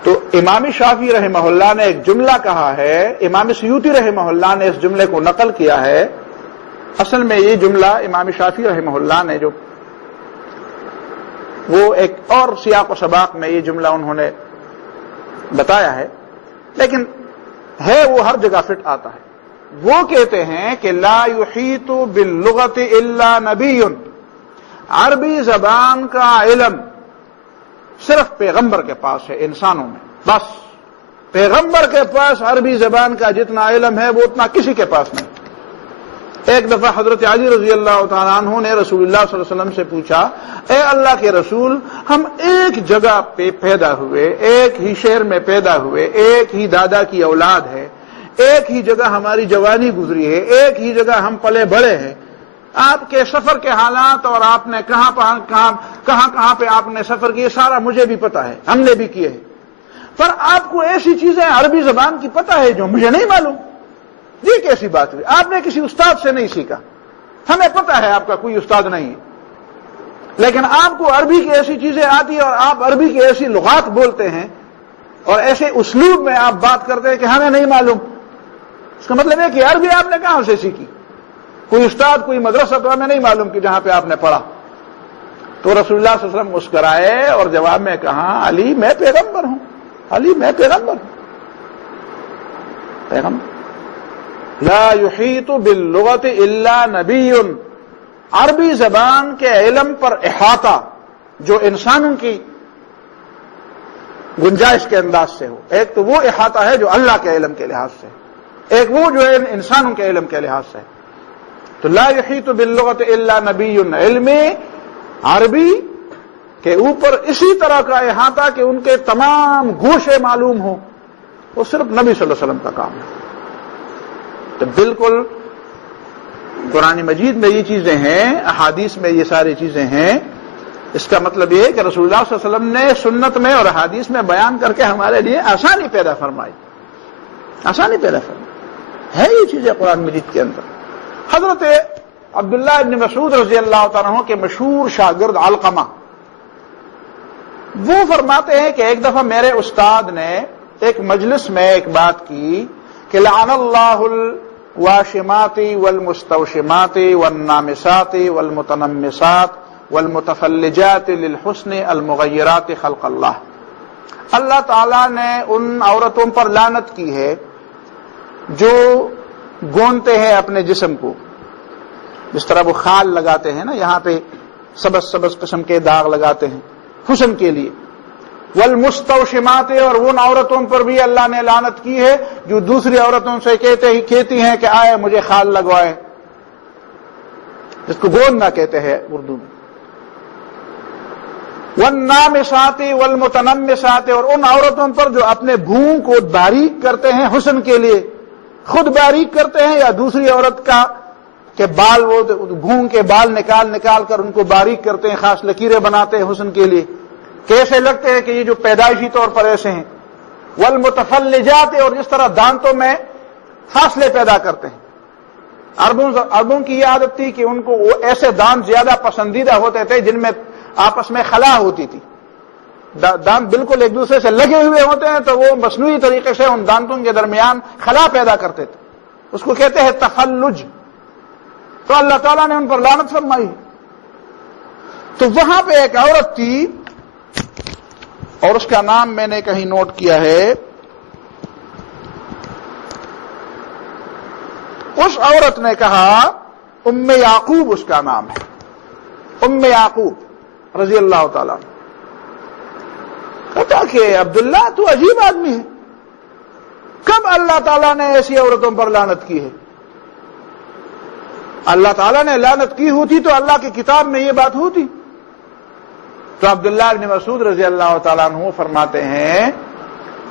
تو امام شافعی رحمہ اللہ نے ایک جملہ کہا ہے، امام سیوطی رحمہ اللہ نے اس جملے کو نقل کیا ہے، اصل میں یہ جملہ امام شافعی رحمہ اللہ نے جو وہ ایک اور سیاق و سباق میں یہ جملہ انہوں نے بتایا ہے، لیکن ہے وہ ہر جگہ فٹ آتا ہے۔ وہ کہتے ہیں کہ لا یحیط باللغۃ الا نبی، عربی زبان کا علم صرف پیغمبر کے پاس ہے انسانوں میں، بس پیغمبر کے پاس عربی زبان کا جتنا علم ہے وہ اتنا کسی کے پاس نہیں۔ ایک دفعہ حضرت علی رضی اللہ تعالیٰ عنہ نے رسول اللہ صلی اللہ علیہ وسلم سے پوچھا، اے اللہ کے رسول، ہم ایک جگہ پہ پیدا ہوئے، ایک ہی شہر میں پیدا ہوئے، ایک ہی دادا کی اولاد ہے، ایک ہی جگہ ہماری جوانی گزری ہے، ایک ہی جگہ ہم پلے بڑے ہیں، آپ کے سفر کے حالات اور آپ نے کہاں پہ آپ نے سفر کیے سارا مجھے بھی پتا ہے، ہم نے بھی کیے ہیں، پر آپ کو ایسی چیزیں عربی زبان کی پتہ ہے جو مجھے نہیں معلوم، یہ کیسی بات ہوئی؟ آپ نے کسی استاد سے نہیں سیکھا، ہمیں پتہ ہے آپ کا کوئی استاد نہیں ہے، لیکن آپ کو عربی کی ایسی چیزیں آتی ہیں اور آپ عربی کی ایسی لغات بولتے ہیں اور ایسے اسلوب میں آپ بات کرتے ہیں کہ ہمیں نہیں معلوم، اس کا مطلب ہے کہ عربی آپ نے کہاں سے سیکھی؟ کوئی استاد، کوئی مدرسہ تو ہمیں نہیں معلوم کہ جہاں پہ آپ نے پڑھا۔ تو رسول اللہ صلی اللہ علیہ وسلم مسکرائے اور جواب میں کہا، علی میں پیغمبر ہوں، علی میں پیغمبر ہوں، پیغمبر۔ لا یحیط باللغۃ الا نبی، عربی زبان کے علم پر احاطہ جو انسانوں کی گنجائش کے انداز سے ہو، ایک تو وہ احاطہ ہے جو اللہ کے علم کے لحاظ سے، ایک وہ جو ہے انسانوں کے علم کے لحاظ سے، تو لا یحیط باللغۃ الا نبی، علم عربی کے اوپر اسی طرح کا احاطہ کہ ان کے تمام گوشے معلوم ہوں، وہ صرف نبی صلی اللہ علیہ وسلم کا کام ہے۔ تو بالکل قرآن مجید میں یہ چیزیں ہیں، احادیث میں یہ ساری چیزیں ہیں، اس کا مطلب یہ ہے کہ رسول اللہ صلی اللہ علیہ وسلم نے سنت میں اور احادیث میں بیان کر کے ہمارے لیے آسانی پیدا فرمائی، آسانی پیدا فرمائی ہے یہ چیزیں قرآن مجید کے اندر۔ حضرت عبداللہ ابن مسعود رضی اللہ تعالیٰ عنہ کے مشہور شاگرد علقمہ، وہ فرماتے ہیں کہ ایک دفعہ میرے استاد نے ایک مجلس میں ایک بات کی کہ لعن اللہ الواشمات والمستوشمات والنامسات والمتنمسات والمتفلجات للحسن المغیرات خلق اللہ۔ اللہ تعالیٰ نے ان عورتوں پر لعنت کی ہے جو گونتے ہیں اپنے جسم کو، جس طرح وہ خال لگاتے ہیں نا، یہاں پہ سبز سبز قسم کے داغ لگاتے ہیں حسن کے لیے۔ والمستوشمات، اور ان عورتوں پر بھی اللہ نے لعنت کی ہے جو دوسری عورتوں سے کہتی ہیں کہ آئے مجھے خال لگوائے، جس کو گوندنا کہتے ہیں اردو میں۔ والنامسات والمتنمسات، اور ان عورتوں پر جو اپنے بھون کو باریک کرتے ہیں حسن کے لیے، خود باریک کرتے ہیں یا دوسری عورت کا کہ بال، وہ بھون کے بال نکال کر ان کو باریک کرتے ہیں، خاص لکیریں بناتے ہیں حسن کے لیے، کیسے لگتے ہیں کہ یہ جو پیدائشی طور پر ایسے ہیں۔ والمتفلجات، اور اس طرح دانتوں میں فاصلے پیدا کرتے ہیں۔ عربوں کی یہ عادت تھی کہ ان کو وہ ایسے دانت زیادہ پسندیدہ ہوتے تھے جن میں آپس میں خلا ہوتی تھی، دانت بالکل ایک دوسرے سے لگے ہوئے ہوتے ہیں تو وہ مصنوعی طریقے سے ان دانتوں کے درمیان خلا پیدا کرتے تھے، اس کو کہتے ہیں تفلج۔ تو اللہ تعالیٰ نے ان پر لعنت فرمائی۔ تو وہاں پہ ایک عورت تھی اور اس کا نام میں نے کہیں نوٹ کیا ہے، اس عورت نے کہا، ام یعقوب اس کا نام ہے، ام یعقوب رضی اللہ تعالیٰ، کہتا کہ عبداللہ تو عجیب آدمی ہے، کب اللہ تعالیٰ نے ایسی عورتوں پر لعنت کی ہے؟ اللہ تعالیٰ نے لعنت کی ہوتی تو اللہ کی کتاب میں یہ بات ہوتی۔ تو عبداللہ بن مسعود رضی اللہ تعالیٰ عنہ فرماتے ہیں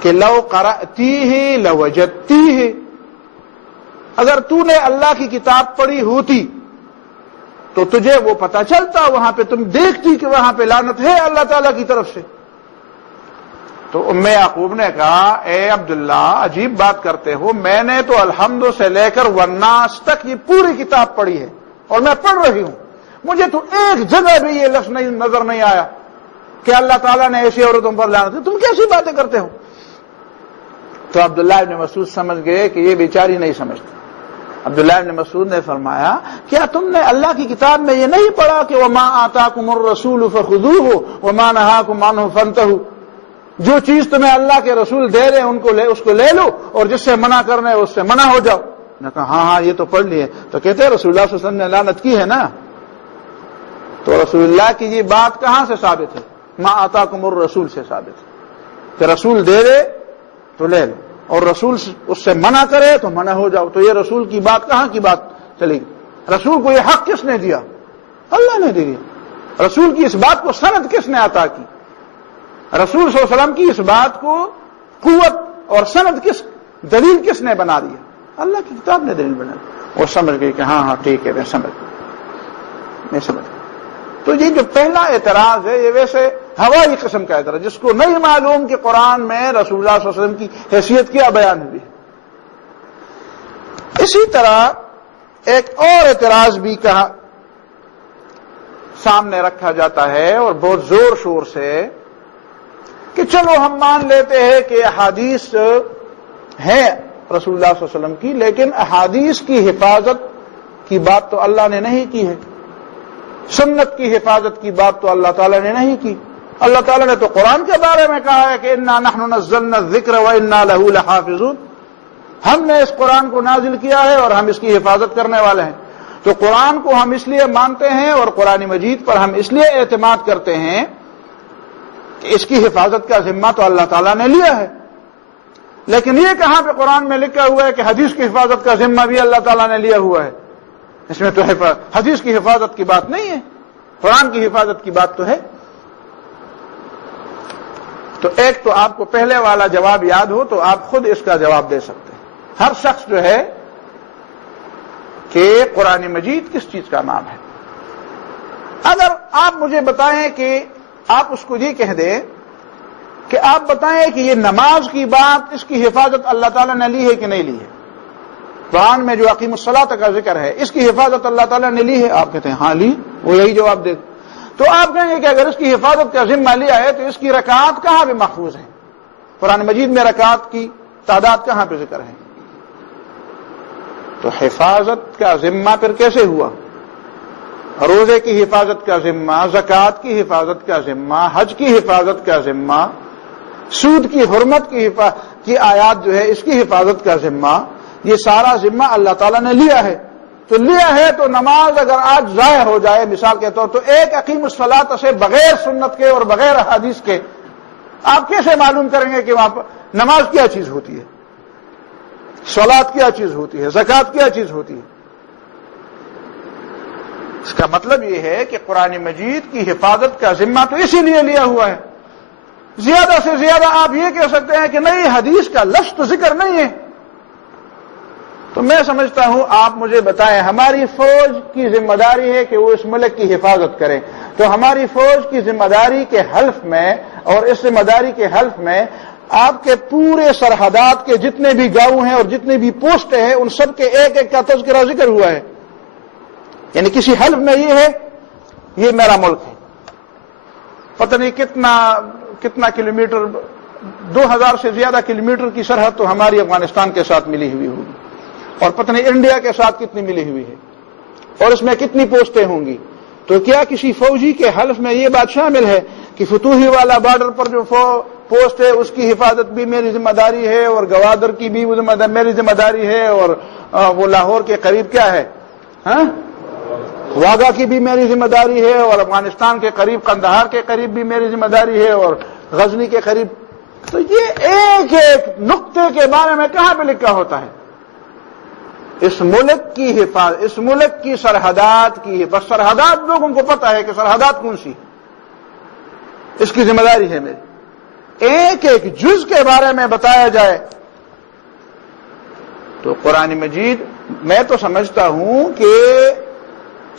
کہ لو قرأتیہ لوجدتیہ، اگر تو نے اللہ کی کتاب پڑھی ہوتی تو تجھے وہ پتہ چلتا، وہاں پہ تم دیکھتی کہ وہاں پہ لعنت ہے اللہ تعالیٰ کی طرف سے۔ تو ام یعقوب نے کہا، اے عبداللہ عجیب بات کرتے ہو، میں نے تو الحمد سے لے کر والناس تک یہ پوری کتاب پڑھی ہے اور میں پڑھ رہی ہوں، مجھے تو ایک جگہ بھی یہ لفظ نظر نہیں آیا کہ اللہ تعالیٰ نے ایسی عورتوں پر لعنت کی، تم کیسی باتیں کرتے ہو؟ تو عبداللہ ابن مسعود سمجھ گئے کہ یہ بیچاری نہیں سمجھتی۔ عبداللہ ابن مسعود نے فرمایا، کیا تم نے اللہ کی کتاب میں یہ نہیں پڑھا کہ وَمَا آتَاكُمُ الرَّسُولُ فَخُذُوهُ وَمَا نَهَاكُمْ عَنْهُ فَانْتَهُوا، جو چیز تمہیں اللہ کے رسول دے رہے ہیں اس کو لے لو اور جس سے منع کرنا ہے اس سے منع ہو جاؤ۔ نے کہا ہاں یہ تو پڑھ لیے۔ تو کہتے ہیں رسول اللہ صلی اللہ علیہ وسلم نے لعنت کی ہے نا، تو رسول اللہ کی یہ بات کہاں سے ثابت ہے؟ ما آتاکم الرسول سے ثابت ہے کہ رسول دے دے تو لے لو اور رسول اس سے منع کرے تو منع ہو جاؤ۔ تو یہ رسول کی بات کہاں کی بات چلے گی؟ رسول کو یہ حق کس نے دیا؟ اللہ نے دیا۔ رسول کی اس بات کو سند کس نے عطا کی؟ رسول صلی اللہ علیہ وسلم کی اس بات کو قوت اور سند دلیل کس نے بنا دیا؟ اللہ کی کتاب نے دلیل بنا دی۔ وہ سمجھ گئی کہ ہاں ٹھیک ہے، میں سمجھ۔ تو یہ جو پہلا اعتراض ہے یہ ویسے ہوائی قسم کا اعتراض، جس کو نہیں معلوم کہ قرآن میں رسول اللہ صلی اللہ علیہ وسلم کی حیثیت کیا بیان ہوئی ہے۔ اسی طرح ایک اور اعتراض بھی کہا سامنے رکھا جاتا ہے اور بہت زور شور سے، کہ چلو ہم مان لیتے ہیں کہ احادیث ہے رسول اللہ صلی اللہ علیہ وسلم کی، لیکن احادیث کی حفاظت کی بات تو اللہ نے نہیں کی ہے، سنت کی حفاظت کی بات تو اللہ تعالیٰ نے نہیں کی۔ اللہ تعالیٰ نے تو قرآن کے بارے میں کہا ہے کہ انا نحن نزلنا الذکر وانا لہ لحافظون، ہم نے اس قرآن کو نازل کیا ہے اور ہم اس کی حفاظت کرنے والے ہیں۔ تو قرآن کو ہم اس لیے مانتے ہیں اور قرآن مجید پر ہم اس لیے اعتماد کرتے ہیں کہ اس کی حفاظت کا ذمہ تو اللہ تعالیٰ نے لیا ہے، لیکن یہ کہاں پہ قرآن میں لکھا ہوا ہے کہ حدیث کی حفاظت کا ذمہ بھی اللہ تعالیٰ نے لیا ہوا ہے؟ اس میں تو حدیث کی حفاظت کی بات نہیں ہے، قرآن کی حفاظت کی بات تو ہے۔ تو ایک تو آپ کو پہلے والا جواب یاد ہو تو آپ خود اس کا جواب دے سکتے ہیں۔ ہر شخص جو ہے کہ قرآن مجید کس چیز کا نام ہے، اگر آپ مجھے بتائیں کہ آپ اس کو یہ کہہ دیں کہ آپ بتائیں کہ یہ نماز کی بات اس کی حفاظت اللہ تعالیٰ نے لی ہے کہ نہیں لی ہے؟ قرآن میں جو اقیم الصلاۃ کا ذکر ہے اس کی حفاظت اللہ تعالیٰ نے لی ہے؟ آپ کہتے ہیں ہاں لی، وہ یہی جواب دے۔ تو آپ کہیں گے کہ اگر اس کی حفاظت کا ذمہ لیا ہے تو اس کی رکعات کہاں پہ محفوظ ہیں؟ قرآن مجید میں رکعات کی تعداد کہاں پہ ذکر ہے؟ تو حفاظت کا ذمہ پھر کیسے ہوا؟ روزے کی حفاظت کا ذمہ، زکوٰۃ کی حفاظت کا ذمہ، حج کی حفاظت کا ذمہ، سود کی حرمت کی آیات جو ہے اس کی حفاظت کا ذمہ، یہ سارا ذمہ اللہ تعالیٰ نے لیا ہے۔ تو لیا ہے تو نماز اگر آج ضائع ہو جائے مثال کے طور تو ایک اقیم الصلاۃ سے بغیر سنت کے اور بغیر احادیث کے آپ کیسے معلوم کریں گے کہ وہاں پر نماز کیا چیز ہوتی ہے، صلاۃ کیا چیز ہوتی ہے، زکوٰۃ کیا چیز ہوتی ہے؟ اس کا مطلب یہ ہے کہ قرآن مجید کی حفاظت کا ذمہ تو اسی لیے لیا ہوا ہے۔ زیادہ سے زیادہ آپ یہ کہہ سکتے ہیں کہ نہیں حدیث کا لفظ تو ذکر نہیں ہے، تو میں سمجھتا ہوں آپ مجھے بتائیں ہماری فوج کی ذمہ داری ہے کہ وہ اس ملک کی حفاظت کرے، تو ہماری فوج کی ذمہ داری کے حلف میں اور اس ذمہ داری کے حلف میں آپ کے پورے سرحدات کے جتنے بھی گاؤں ہیں اور جتنے بھی پوسٹیں ہیں ان سب کے ایک ایک کا تذکرہ ذکر ہوا ہے، یعنی کسی حلف میں یہ ہے یہ میرا ملک ہے۔ پتہ نہیں کتنا کلومیٹر، 2000 سے زیادہ کلومیٹر کی سرحد تو ہماری افغانستان کے ساتھ ملی ہوئی ہوگی، اور پتہ نہیں انڈیا کے ساتھ کتنی ملی ہوئی ہے، اور اس میں کتنی پوسٹیں ہوں گی۔ تو کیا کسی فوجی کے حلف میں یہ بات شامل ہے کہ فتوحی والا بارڈر پر جو پوسٹ ہے اس کی حفاظت بھی میری ذمہ داری ہے، اور گوادر کی بھی میری ذمہ داری ہے، اور وہ لاہور کے قریب کیا ہے واگا کی بھی میری ذمہ داری ہے، اور افغانستان کے قریب قندھار کے قریب بھی میری ذمہ داری ہے، اور غزنی کے قریب؟ تو یہ ایک ایک نقطے کے بارے میں کہاں پہ لکھا ہوتا ہے؟ اس ملک کی حفاظت، اس ملک کی سرحدات کی، بس سرحدات لوگوں کو پتہ ہے کہ سرحدات کون سی، اس کی ذمہ داری ہے میری۔ ایک ایک جز کے بارے میں بتایا جائے تو قرآن مجید میں تو سمجھتا ہوں کہ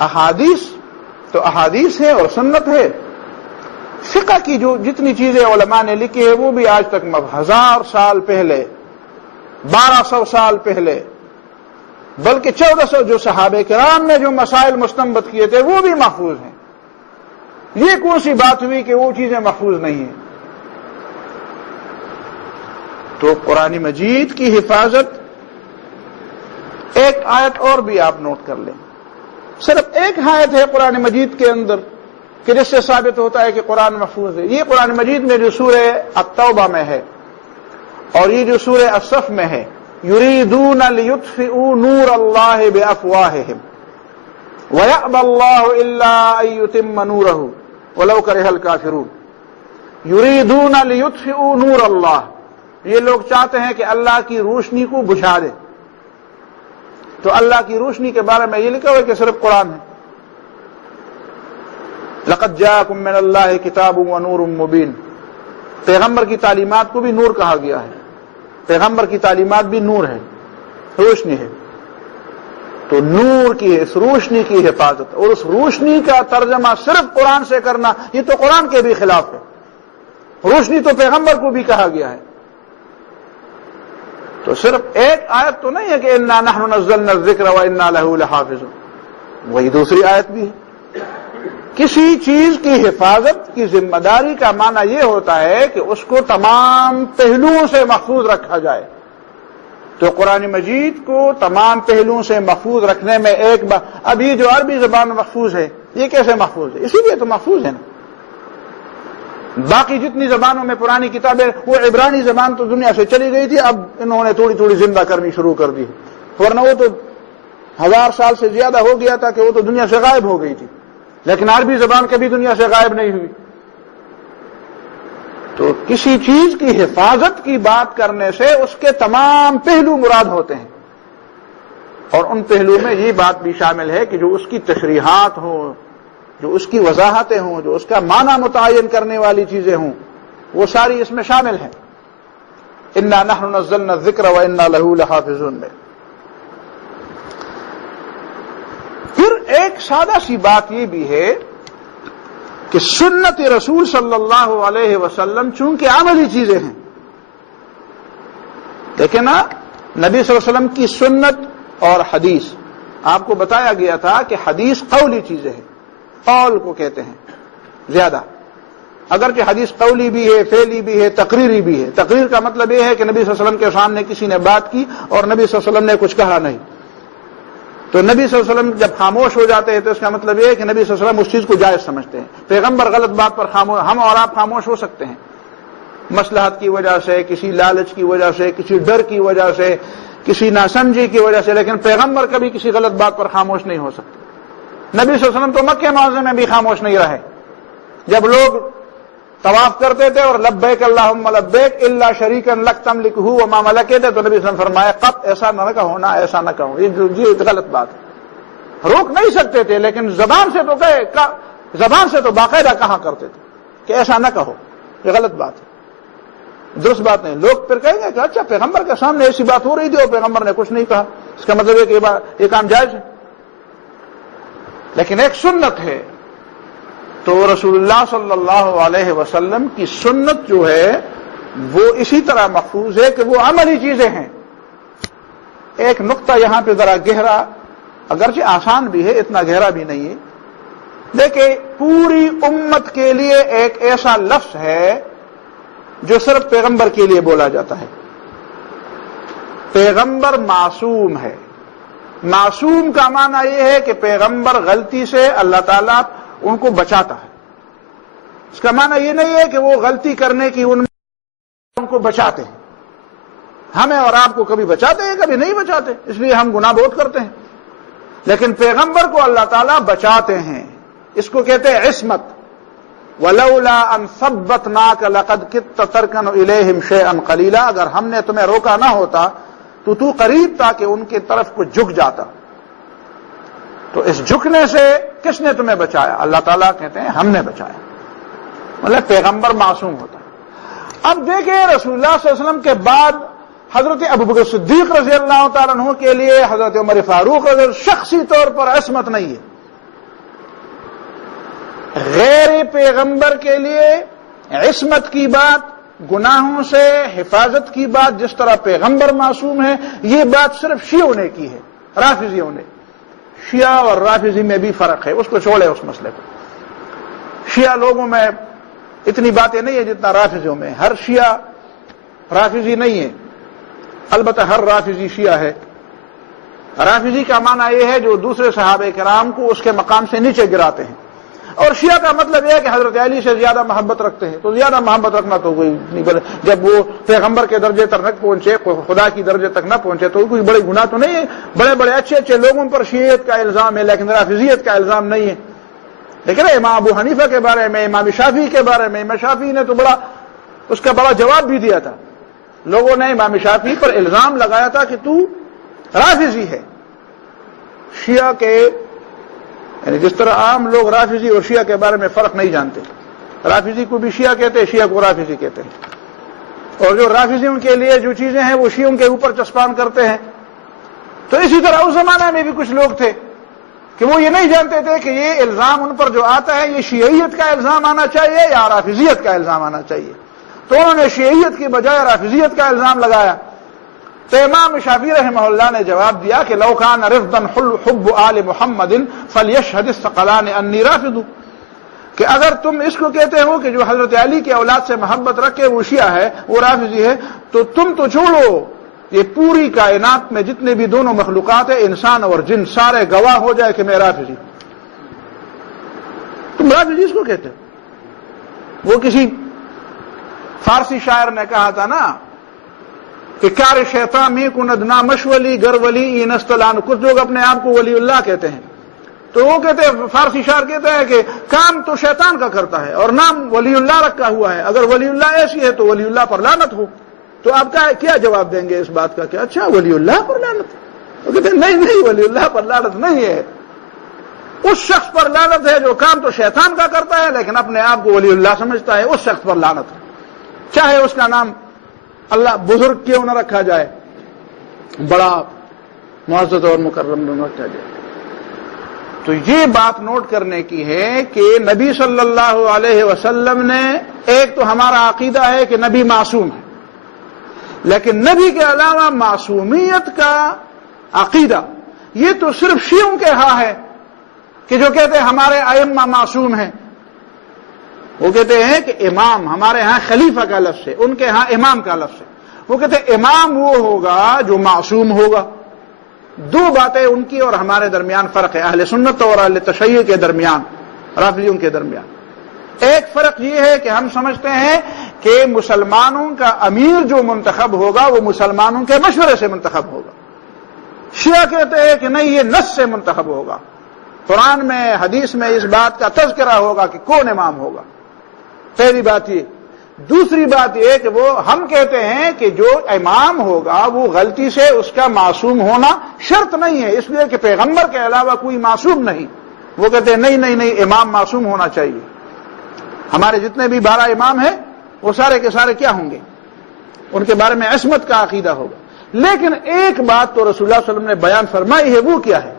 احادیث تو احادیث ہے اور سنت ہے۔ فقہ کی جو جتنی چیزیں علماء نے لکھی ہے وہ بھی آج تک 1000 سال پہلے، 1200 سال پہلے، بلکہ 1400 جو صحابہ کرام نے جو مسائل مستنبط کیے تھے وہ بھی محفوظ ہیں۔ یہ کون سی بات ہوئی کہ وہ چیزیں محفوظ نہیں ہیں؟ تو قرآن مجید کی حفاظت، ایک آیت اور بھی آپ نوٹ کر لیں، صرف ایک آیت ہے قرآن مجید کے اندر کہ جس سے ثابت ہوتا ہے کہ قرآن محفوظ ہے۔ یہ قرآن مجید میں جو سورہ التوبہ میں ہے اور یہ جو سورہ الصف میں ہے، یریدون لیطفئوا نور اللہ بافواہہم ویأبی اللہ الا ان یتم نورہ ولو کرہ الکافرون۔ یریدون لیطفئوا نور اللہ، یہ لوگ چاہتے ہیں کہ اللہ کی روشنی کو بجھا دے۔ تو اللہ کی روشنی کے بارے میں یہ لکھا ہوا ہے کہ صرف قرآن ہے۔ لقد جاءکم من اللہ کتاب ونور مبین، پیغمبر کی تعلیمات کو بھی نور کہا گیا ہے، پیغمبر کی تعلیمات بھی نور ہے، روشنی ہے۔ تو نور کی، اس روشنی کی حفاظت اور اس روشنی کا ترجمہ صرف قرآن سے کرنا یہ تو قرآن کے بھی خلاف ہے۔ روشنی تو پیغمبر کو بھی کہا گیا ہے۔ تو صرف ایک آیت تو نہیں ہے کہ انا نحن نزلنا الذکر وانا لہ لحافظون، وہی دوسری آیت بھی ہے۔ کسی چیز کی حفاظت کی ذمہ داری کا معنی یہ ہوتا ہے کہ اس کو تمام پہلوؤں سے محفوظ رکھا جائے۔ تو قرآن مجید کو تمام پہلوؤں سے محفوظ رکھنے میں اب یہ جو عربی زبان محفوظ ہے یہ کیسے محفوظ ہے؟ اسی لیے تو محفوظ ہے نا۔ باقی جتنی زبانوں میں پرانی کتابیں، وہ عبرانی زبان تو دنیا سے چلی گئی تھی، اب انہوں نے تھوڑی تھوڑی زندہ کرنی شروع کر دی، ورنہ وہ تو 1000 سال سے زیادہ ہو گیا تھا کہ وہ تو دنیا سے غائب ہو گئی تھی، لیکن عربی زبان کبھی دنیا سے غائب نہیں ہوئی۔ تو کسی چیز کی حفاظت کی بات کرنے سے اس کے تمام پہلو مراد ہوتے ہیں، اور ان پہلو میں یہ بات بھی شامل ہے کہ جو اس کی تشریحات ہوں، جو اس کی وضاحتیں ہوں، جو اس کا معنی متعین کرنے والی چیزیں ہوں، وہ ساری اس میں شامل ہیں۔ انا نحن نزلنا الذکر وانا لہ لحافظون میں۔ پھر ایک سادہ سی بات یہ بھی ہے کہ سنت رسول صلی اللہ علیہ وسلم چونکہ عملی چیزیں ہیں، دیکھیں نا، نبی صلی اللہ علیہ وسلم کی سنت اور حدیث، آپ کو بتایا گیا تھا کہ حدیث قولی چیزیں ہیں، قول کو کہتے ہیں زیادہ، اگرچہ حدیث قولی بھی ہے، فعلی بھی ہے، تقریری بھی ہے۔ تقریر کا مطلب یہ ہے کہ نبی صلی اللہ علیہ وسلم کے سامنے کسی نے بات کی اور نبی صلی اللہ علیہ وسلم نے کچھ کہا نہیں، تو نبی صلی اللہ علیہ وسلم جب خاموش ہو جاتے ہیں تو اس کا مطلب یہ ہے کہ نبی صلی اللہ علیہ وسلم اس چیز کو جائز سمجھتے ہیں. پیغمبر غلط بات پر خاموش، ہم اور آپ خاموش ہو سکتے ہیں مصلحت کی وجہ سے، کسی لالچ کی وجہ سے، کسی ڈر کی وجہ سے، کسی ناسمجھی کی وجہ سے، لیکن پیغمبر کبھی کسی غلط بات پر خاموش نہیں ہو سکتے. نبی صلی اللہ علیہ وسلم تو مکہ معظم میں بھی خاموش نہیں رہے. جب لوگ طواف کرتے تھے اور لبیک اللہم لبیک الا شریکا لک تملکہ وما ملکہ تھے، تو نبی صلی اللہ علیہ وسلم فرمایا قط ایسا نہ کہو، نہ ایسا نہ کہو، یہ غلط بات ہے. روک نہیں سکتے تھے لیکن زبان سے تو کہے، زبان سے تو باقاعدہ کہا کرتے تھے کہ ایسا نہ کہو، یہ غلط بات ہے، درست بات نہیں. لوگ پھر کہیں گے کہ اچھا پیغمبر کے سامنے ایسی بات ہو رہی تھی اور پیغمبر نے کچھ نہیں کہا، اس کا مطلب ہے کہ یہ کام جائز ہے. لیکن ایک سنت ہے، تو رسول اللہ صلی اللہ علیہ وسلم کی سنت جو ہے وہ اسی طرح محفوظ ہے کہ وہ عملی چیزیں ہیں. ایک نقطہ یہاں پہ ذرا گہرا، اگرچہ آسان بھی ہے، اتنا گہرا بھی نہیں ہے. دیکھیں، پوری امت کے لیے ایک ایسا لفظ ہے جو صرف پیغمبر کے لیے بولا جاتا ہے. پیغمبر معصوم ہے. معصوم کا معنی یہ ہے کہ پیغمبر غلطی سے اللہ تعالیٰ ان کو بچاتا ہے. اس کا معنی یہ نہیں ہے کہ وہ غلطی کرنے کی ان کو بچاتے ہیں. ہمیں اور آپ کو کبھی بچاتے ہیں، کبھی نہیں بچاتے، اس لیے ہم گناہ بہت کرتے ہیں. لیکن پیغمبر کو اللہ تعالیٰ بچاتے ہیں. اس کو کہتے ہیں عصمت. وَلَوْلَا أَن ثَبَّتْنَاكَ لَقَدْ كِدتَّ تَرْكَنُ إِلَيْهِمْ شَيْئًا قَلِيلًا، اگر ہم نے تمہیں روکا نہ ہوتا تو قریب تھا کہ ان کی طرف کو جھک جاتا. تو اس جھکنے سے کس نے تمہیں بچایا؟ اللہ تعالیٰ کہتے ہیں ہم نے بچایا. مطلب پیغمبر معصوم ہوتا ہے. اب دیکھیں، رسول اللہ صلی اللہ علیہ وسلم کے بعد حضرت ابوبکر صدیق رضی اللہ تعالیٰ عنہ کے لیے، حضرت عمر فاروق رضی اللہ شخصی طور پر عصمت نہیں ہے. غیر پیغمبر کے لیے عصمت کی بات، گناہوں سے حفاظت کی بات، جس طرح پیغمبر معصوم ہے، یہ بات صرف شیعوں نے کی ہے، رافضیوں نے. شیعہ اور رافضی میں بھی فرق ہے، اس کو چھوڑے اس مسئلے کو. شیعہ لوگوں میں اتنی باتیں نہیں ہیں جتنا رافضیوں میں. ہر شیعہ رافضی نہیں ہے، البتہ ہر رافضی شیعہ ہے. رافضی کا معنی یہ ہے جو دوسرے صحابہ کرام کو اس کے مقام سے نیچے گراتے ہیں. اور شیعہ کا مطلب یہ ہے کہ حضرت علی سے زیادہ محبت رکھتے ہیں. تو زیادہ محبت رکھنا تو کوئی نہیں، جب وہ پیغمبر کے درجے تک نہ پہنچے، خدا کی درجے تک نہ پہنچے، تو کوئی بڑے گناہ تو نہیں ہے. بڑے بڑے اچھے اچھے لوگوں پر شیعیت کا الزام ہے لیکن رافضیت کا الزام نہیں ہے. لیکن امام ابو حنیفہ کے بارے میں، امام شافعی کے بارے میں، امام شافعی نے تو اس کا بڑا جواب بھی دیا تھا. لوگوں نے امام شافعی پر الزام لگایا تھا کہ تو رافضی ہے. شیعہ کے، یعنی جس طرح عام لوگ رافضی اور شیعہ کے بارے میں فرق نہیں جانتے، رافضی کو بھی شیعہ کہتے ہیں، شیعہ کو رافضی کہتے ہیں. اور جو رافضیوں کے لیے جو چیزیں ہیں وہ شیعوں کے اوپر چسپان کرتے ہیں. تو اسی طرح اس زمانہ میں بھی کچھ لوگ تھے کہ وہ یہ نہیں جانتے تھے کہ یہ الزام ان پر جو آتا ہے یہ شیعیت کا الزام آنا چاہیے یا رافضیت کا الزام آنا چاہیے. تو انہوں نے شیعیت کی بجائے رافضیت کا الزام لگایا. تو امام شافعی رحمہ اللہ نے جواب دیا کہ لو کان رفضا حب آل محمد فلیشہد الثقلان انی رافض، کہ اگر تم اس کو کہتے ہو کہ جو حضرت علی کے اولاد سے محبت رکھے وہ شیعہ ہے، وہ رافضی ہے، تو تم تو چھوڑو، یہ پوری کائنات میں جتنے بھی دونوں مخلوقات ہیں، انسان اور جن، سارے گواہ ہو جائے کہ میں رافضی. تم رافضی اس کو کہتے ہو. وہ کسی فارسی شاعر نے کہا تھا نا کہ کار شیطان میں کندنا مشولی گر ولی انستلان. کچھ لوگ اپنے آپ کو ولی اللہ کہتے ہیں، تو وہ کہتے ہیں، فارسی شاعر کہتے ہیں کہ کام تو شیطان کا کرتا ہے اور نام ولی اللہ رکھا ہوا ہے، اگر ولی اللہ ایسی ہے تو ولی اللہ پر لعنت ہو. تو آپ کا کیا جواب دیں گے اس بات کا کہ اچھا ولی اللہ پر لعنت؟ وہ کہتے ہیں نہیں، ولی اللہ پر لعنت نہیں ہے، اس شخص پر لعنت ہے جو کام تو شیطان کا کرتا ہے لیکن اپنے آپ کو ولی اللہ سمجھتا ہے، اس شخص پر لعنت ہے، چاہے اس کا نام اللہ بزرگ کیوں نہ رکھا جائے، بڑا معزز اور مکرم نہ رکھا جائے. تو یہ بات نوٹ کرنے کی ہے کہ نبی صلی اللہ علیہ وسلم نے، ایک تو ہمارا عقیدہ ہے کہ نبی معصوم ہے، لیکن نبی کے علاوہ معصومیت کا عقیدہ یہ تو صرف شیعوں کے ہاں ہے کہ جو کہتے ہیں ہمارے ائمہ معصوم ہیں. وہ کہتے ہیں کہ امام، ہمارے ہاں خلیفہ کا لفظ ہے، ان کے ہاں امام کا لفظ ہے. وہ کہتے ہیں امام وہ ہوگا جو معصوم ہوگا. دو باتیں ان کی اور ہمارے درمیان فرق ہے، اہل سنت اور اہل تشیع کے درمیان، رافضیوں کے درمیان۔ ایک فرق یہ ہے کہ ہم سمجھتے ہیں کہ مسلمانوں کا امیر جو منتخب ہوگا وہ مسلمانوں کے مشورے سے منتخب ہوگا۔ شیعہ کہتے ہیں کہ نہیں، یہ نص سے منتخب ہوگا، قرآن میں حدیث میں اس بات کا تذکرہ ہوگا کہ کون امام ہوگا۔ پہلی بات یہ۔ دوسری بات یہ کہ وہ ہم کہتے ہیں کہ جو امام ہوگا وہ غلطی سے اس کا معصوم ہونا شرط نہیں ہے، اس لیے کہ پیغمبر کے علاوہ کوئی معصوم نہیں۔ وہ کہتے ہیں نہیں امام معصوم ہونا چاہیے۔ ہمارے جتنے بھی 12 امام ہیں وہ سارے کے سارے کیا ہوں گے؟ ان کے بارے میں عصمت کا عقیدہ ہوگا۔ لیکن ایک بات تو رسول اللہ صلی اللہ علیہ وسلم نے بیان فرمائی ہے، وہ کیا ہے؟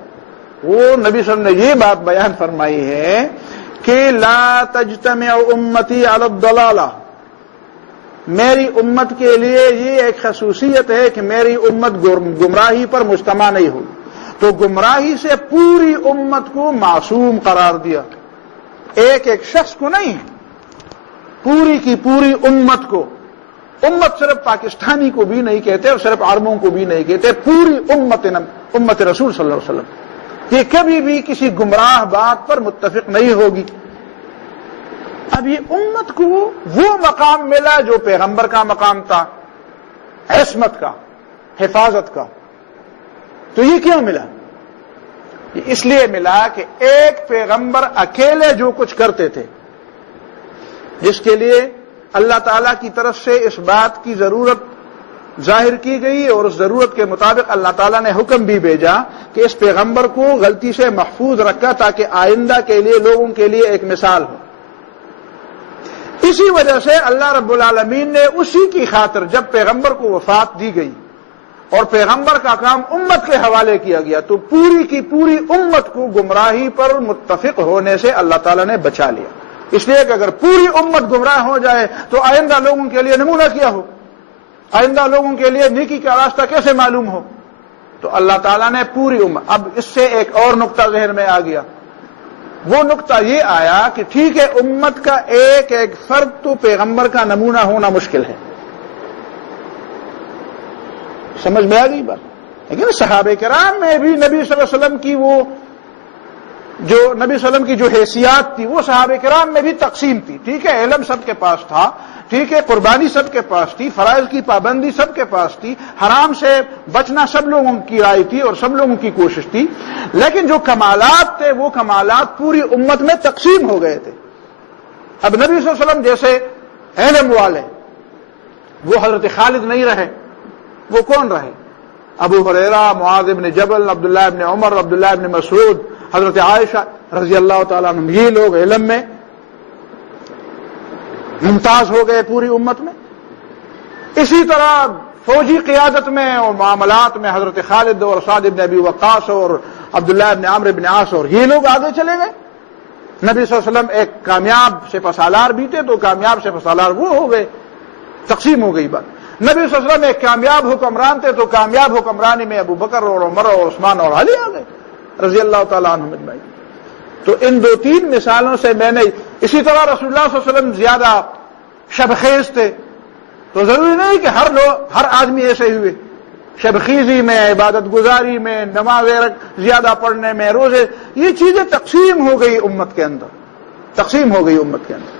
وہ نبی صلی اللہ علیہ وسلم نے یہ بات بیان فرمائی ہے کہ لا تجتمع امتی علی الضلالہ، میری امت کے لیے یہ ایک خصوصیت ہے کہ میری امت گمراہی پر مجتمع نہیں ہوگی۔ تو گمراہی سے پوری امت کو معصوم قرار دیا، ایک ایک شخص کو نہیں، پوری کی پوری امت کو۔ امت صرف پاکستانی کو بھی نہیں کہتے اور صرف عربوں کو بھی نہیں کہتے، پوری امت رسول صلی اللہ علیہ وسلم یہ کبھی بھی کسی گمراہ بات پر متفق نہیں ہوگی۔ اب یہ امت کو وہ مقام ملا جو پیغمبر کا مقام تھا، عصمت کا، حفاظت کا۔ تو یہ کیوں ملا؟ یہ اس لیے ملا کہ ایک پیغمبر اکیلے جو کچھ کرتے تھے، جس کے لیے اللہ تعالیٰ کی طرف سے اس بات کی ضرورت ظاہر کی گئی اور اس ضرورت کے مطابق اللہ تعالیٰ نے حکم بھی بھیجا کہ اس پیغمبر کو غلطی سے محفوظ رکھا تاکہ آئندہ کے لیے لوگوں کے لیے ایک مثال ہو۔ اسی وجہ سے اللہ رب العالمین نے اسی کی خاطر جب پیغمبر کو وفات دی گئی اور پیغمبر کا کام امت کے حوالے کیا گیا تو پوری کی پوری امت کو گمراہی پر متفق ہونے سے اللہ تعالیٰ نے بچا لیا۔ اس لیے کہ اگر پوری امت گمراہ ہو جائے تو آئندہ لوگوں کے لیے نمونہ کیا ہو، آئندہ لوگوں کے لیے نیکی کا راستہ کیسے معلوم ہو؟ تو اللہ تعالیٰ نے پوری امت۔ اب اس سے ایک اور نقطہ ذہن میں آ گیا، وہ نقطہ یہ آیا کہ ٹھیک ہے امت کا ایک ایک فرد تو پیغمبر کا نمونہ ہونا مشکل ہے، سمجھ میں آ گئی بات؟ لیکن صحابہ کرام میں بھی نبی صلی اللہ علیہ وسلم کی وہ جو نبی صلی اللہ علیہ وسلم کی جو حیثیات تھی وہ صحابہ کرام میں بھی تقسیم تھی۔ ٹھیک ہے علم سب کے پاس تھا، ٹھیک ہے قربانی سب کے پاس تھی، فرائض کی پابندی سب کے پاس تھی، حرام سے بچنا سب لوگوں کی رائے تھی اور سب لوگوں کی کوشش تھی، لیکن جو کمالات تھے وہ کمالات پوری امت میں تقسیم ہو گئے تھے۔ اب نبی صلی اللہ علیہ وسلم جیسے علم والے وہ حضرت خالد نہیں رہے، وہ کون رہے؟ ابو ہریرہ، معاذ بن جبل، عبداللہ بن عمر، عبداللہ بن مسعود، حضرت عائشہ رضی اللہ تعالیٰ عنہ، یہ لوگ علم میں ممتاز ہو گئے پوری امت میں۔ اسی طرح فوجی قیادت میں اور معاملات میں حضرت خالد اور سعد بن ابی وقاص اور عبداللہ بن عمرو بن عاص اور یہ لوگ آگے چلے گئے۔ نبی صلی اللہ علیہ وسلم ایک کامیاب سپہ سالار بھی تھے تو کامیاب سپہ سالار وہ ہو گئے، تقسیم ہو گئی بات۔ نبی صلی اللہ علیہ وسلم ایک کامیاب حکمران تھے تو کامیاب حکمرانی میں ابو بکر اور عمر اور عثمان اور علی آ گئے رضی اللہ تعالیٰ عنہم اجمعین۔ تو ان دو تین مثالوں سے میں نے، اسی طرح رسول اللہ صلی اللہ علیہ وسلم زیادہ شب خیز تھے تو ضروری نہیں کہ ہر آدمی ایسے ہوئے، شب خیزی میں، عبادت گزاری میں، نماز زیادہ پڑھنے میں، روزے، یہ چیزیں تقسیم ہو گئی امت کے اندر، تقسیم ہو گئی امت کے اندر۔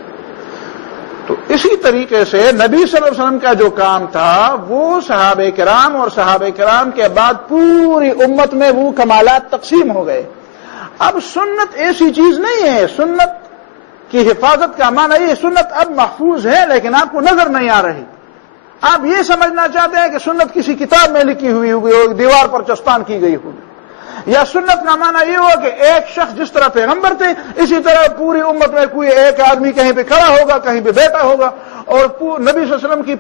تو اسی طریقے سے نبی صلی اللہ علیہ وسلم کا جو کام تھا وہ صحابہ کرام اور صحابہ کرام کے بعد پوری امت میں وہ کمالات تقسیم ہو گئے۔ اب سنت ایسی چیز نہیں ہے، سنت کی حفاظت کا معنی یہ سنت اب محفوظ ہے لیکن آپ کو نظر نہیں آ رہی۔ آپ یہ سمجھنا چاہتے ہیں کہ سنت کسی کتاب میں لکھی ہوئی ہوگی اور دیوار پر چسپان کی گئی ہوگی، یا سنت کا معنی یہ ہوا کہ ایک شخص جس طرح پیغمبر تھے اسی طرح پوری امت میں کوئی ایک آدمی کہیں پہ کھڑا ہوگا، کہیں پہ بیٹھا ہوگا اور نبی صلی اللہ علیہ وسلم کی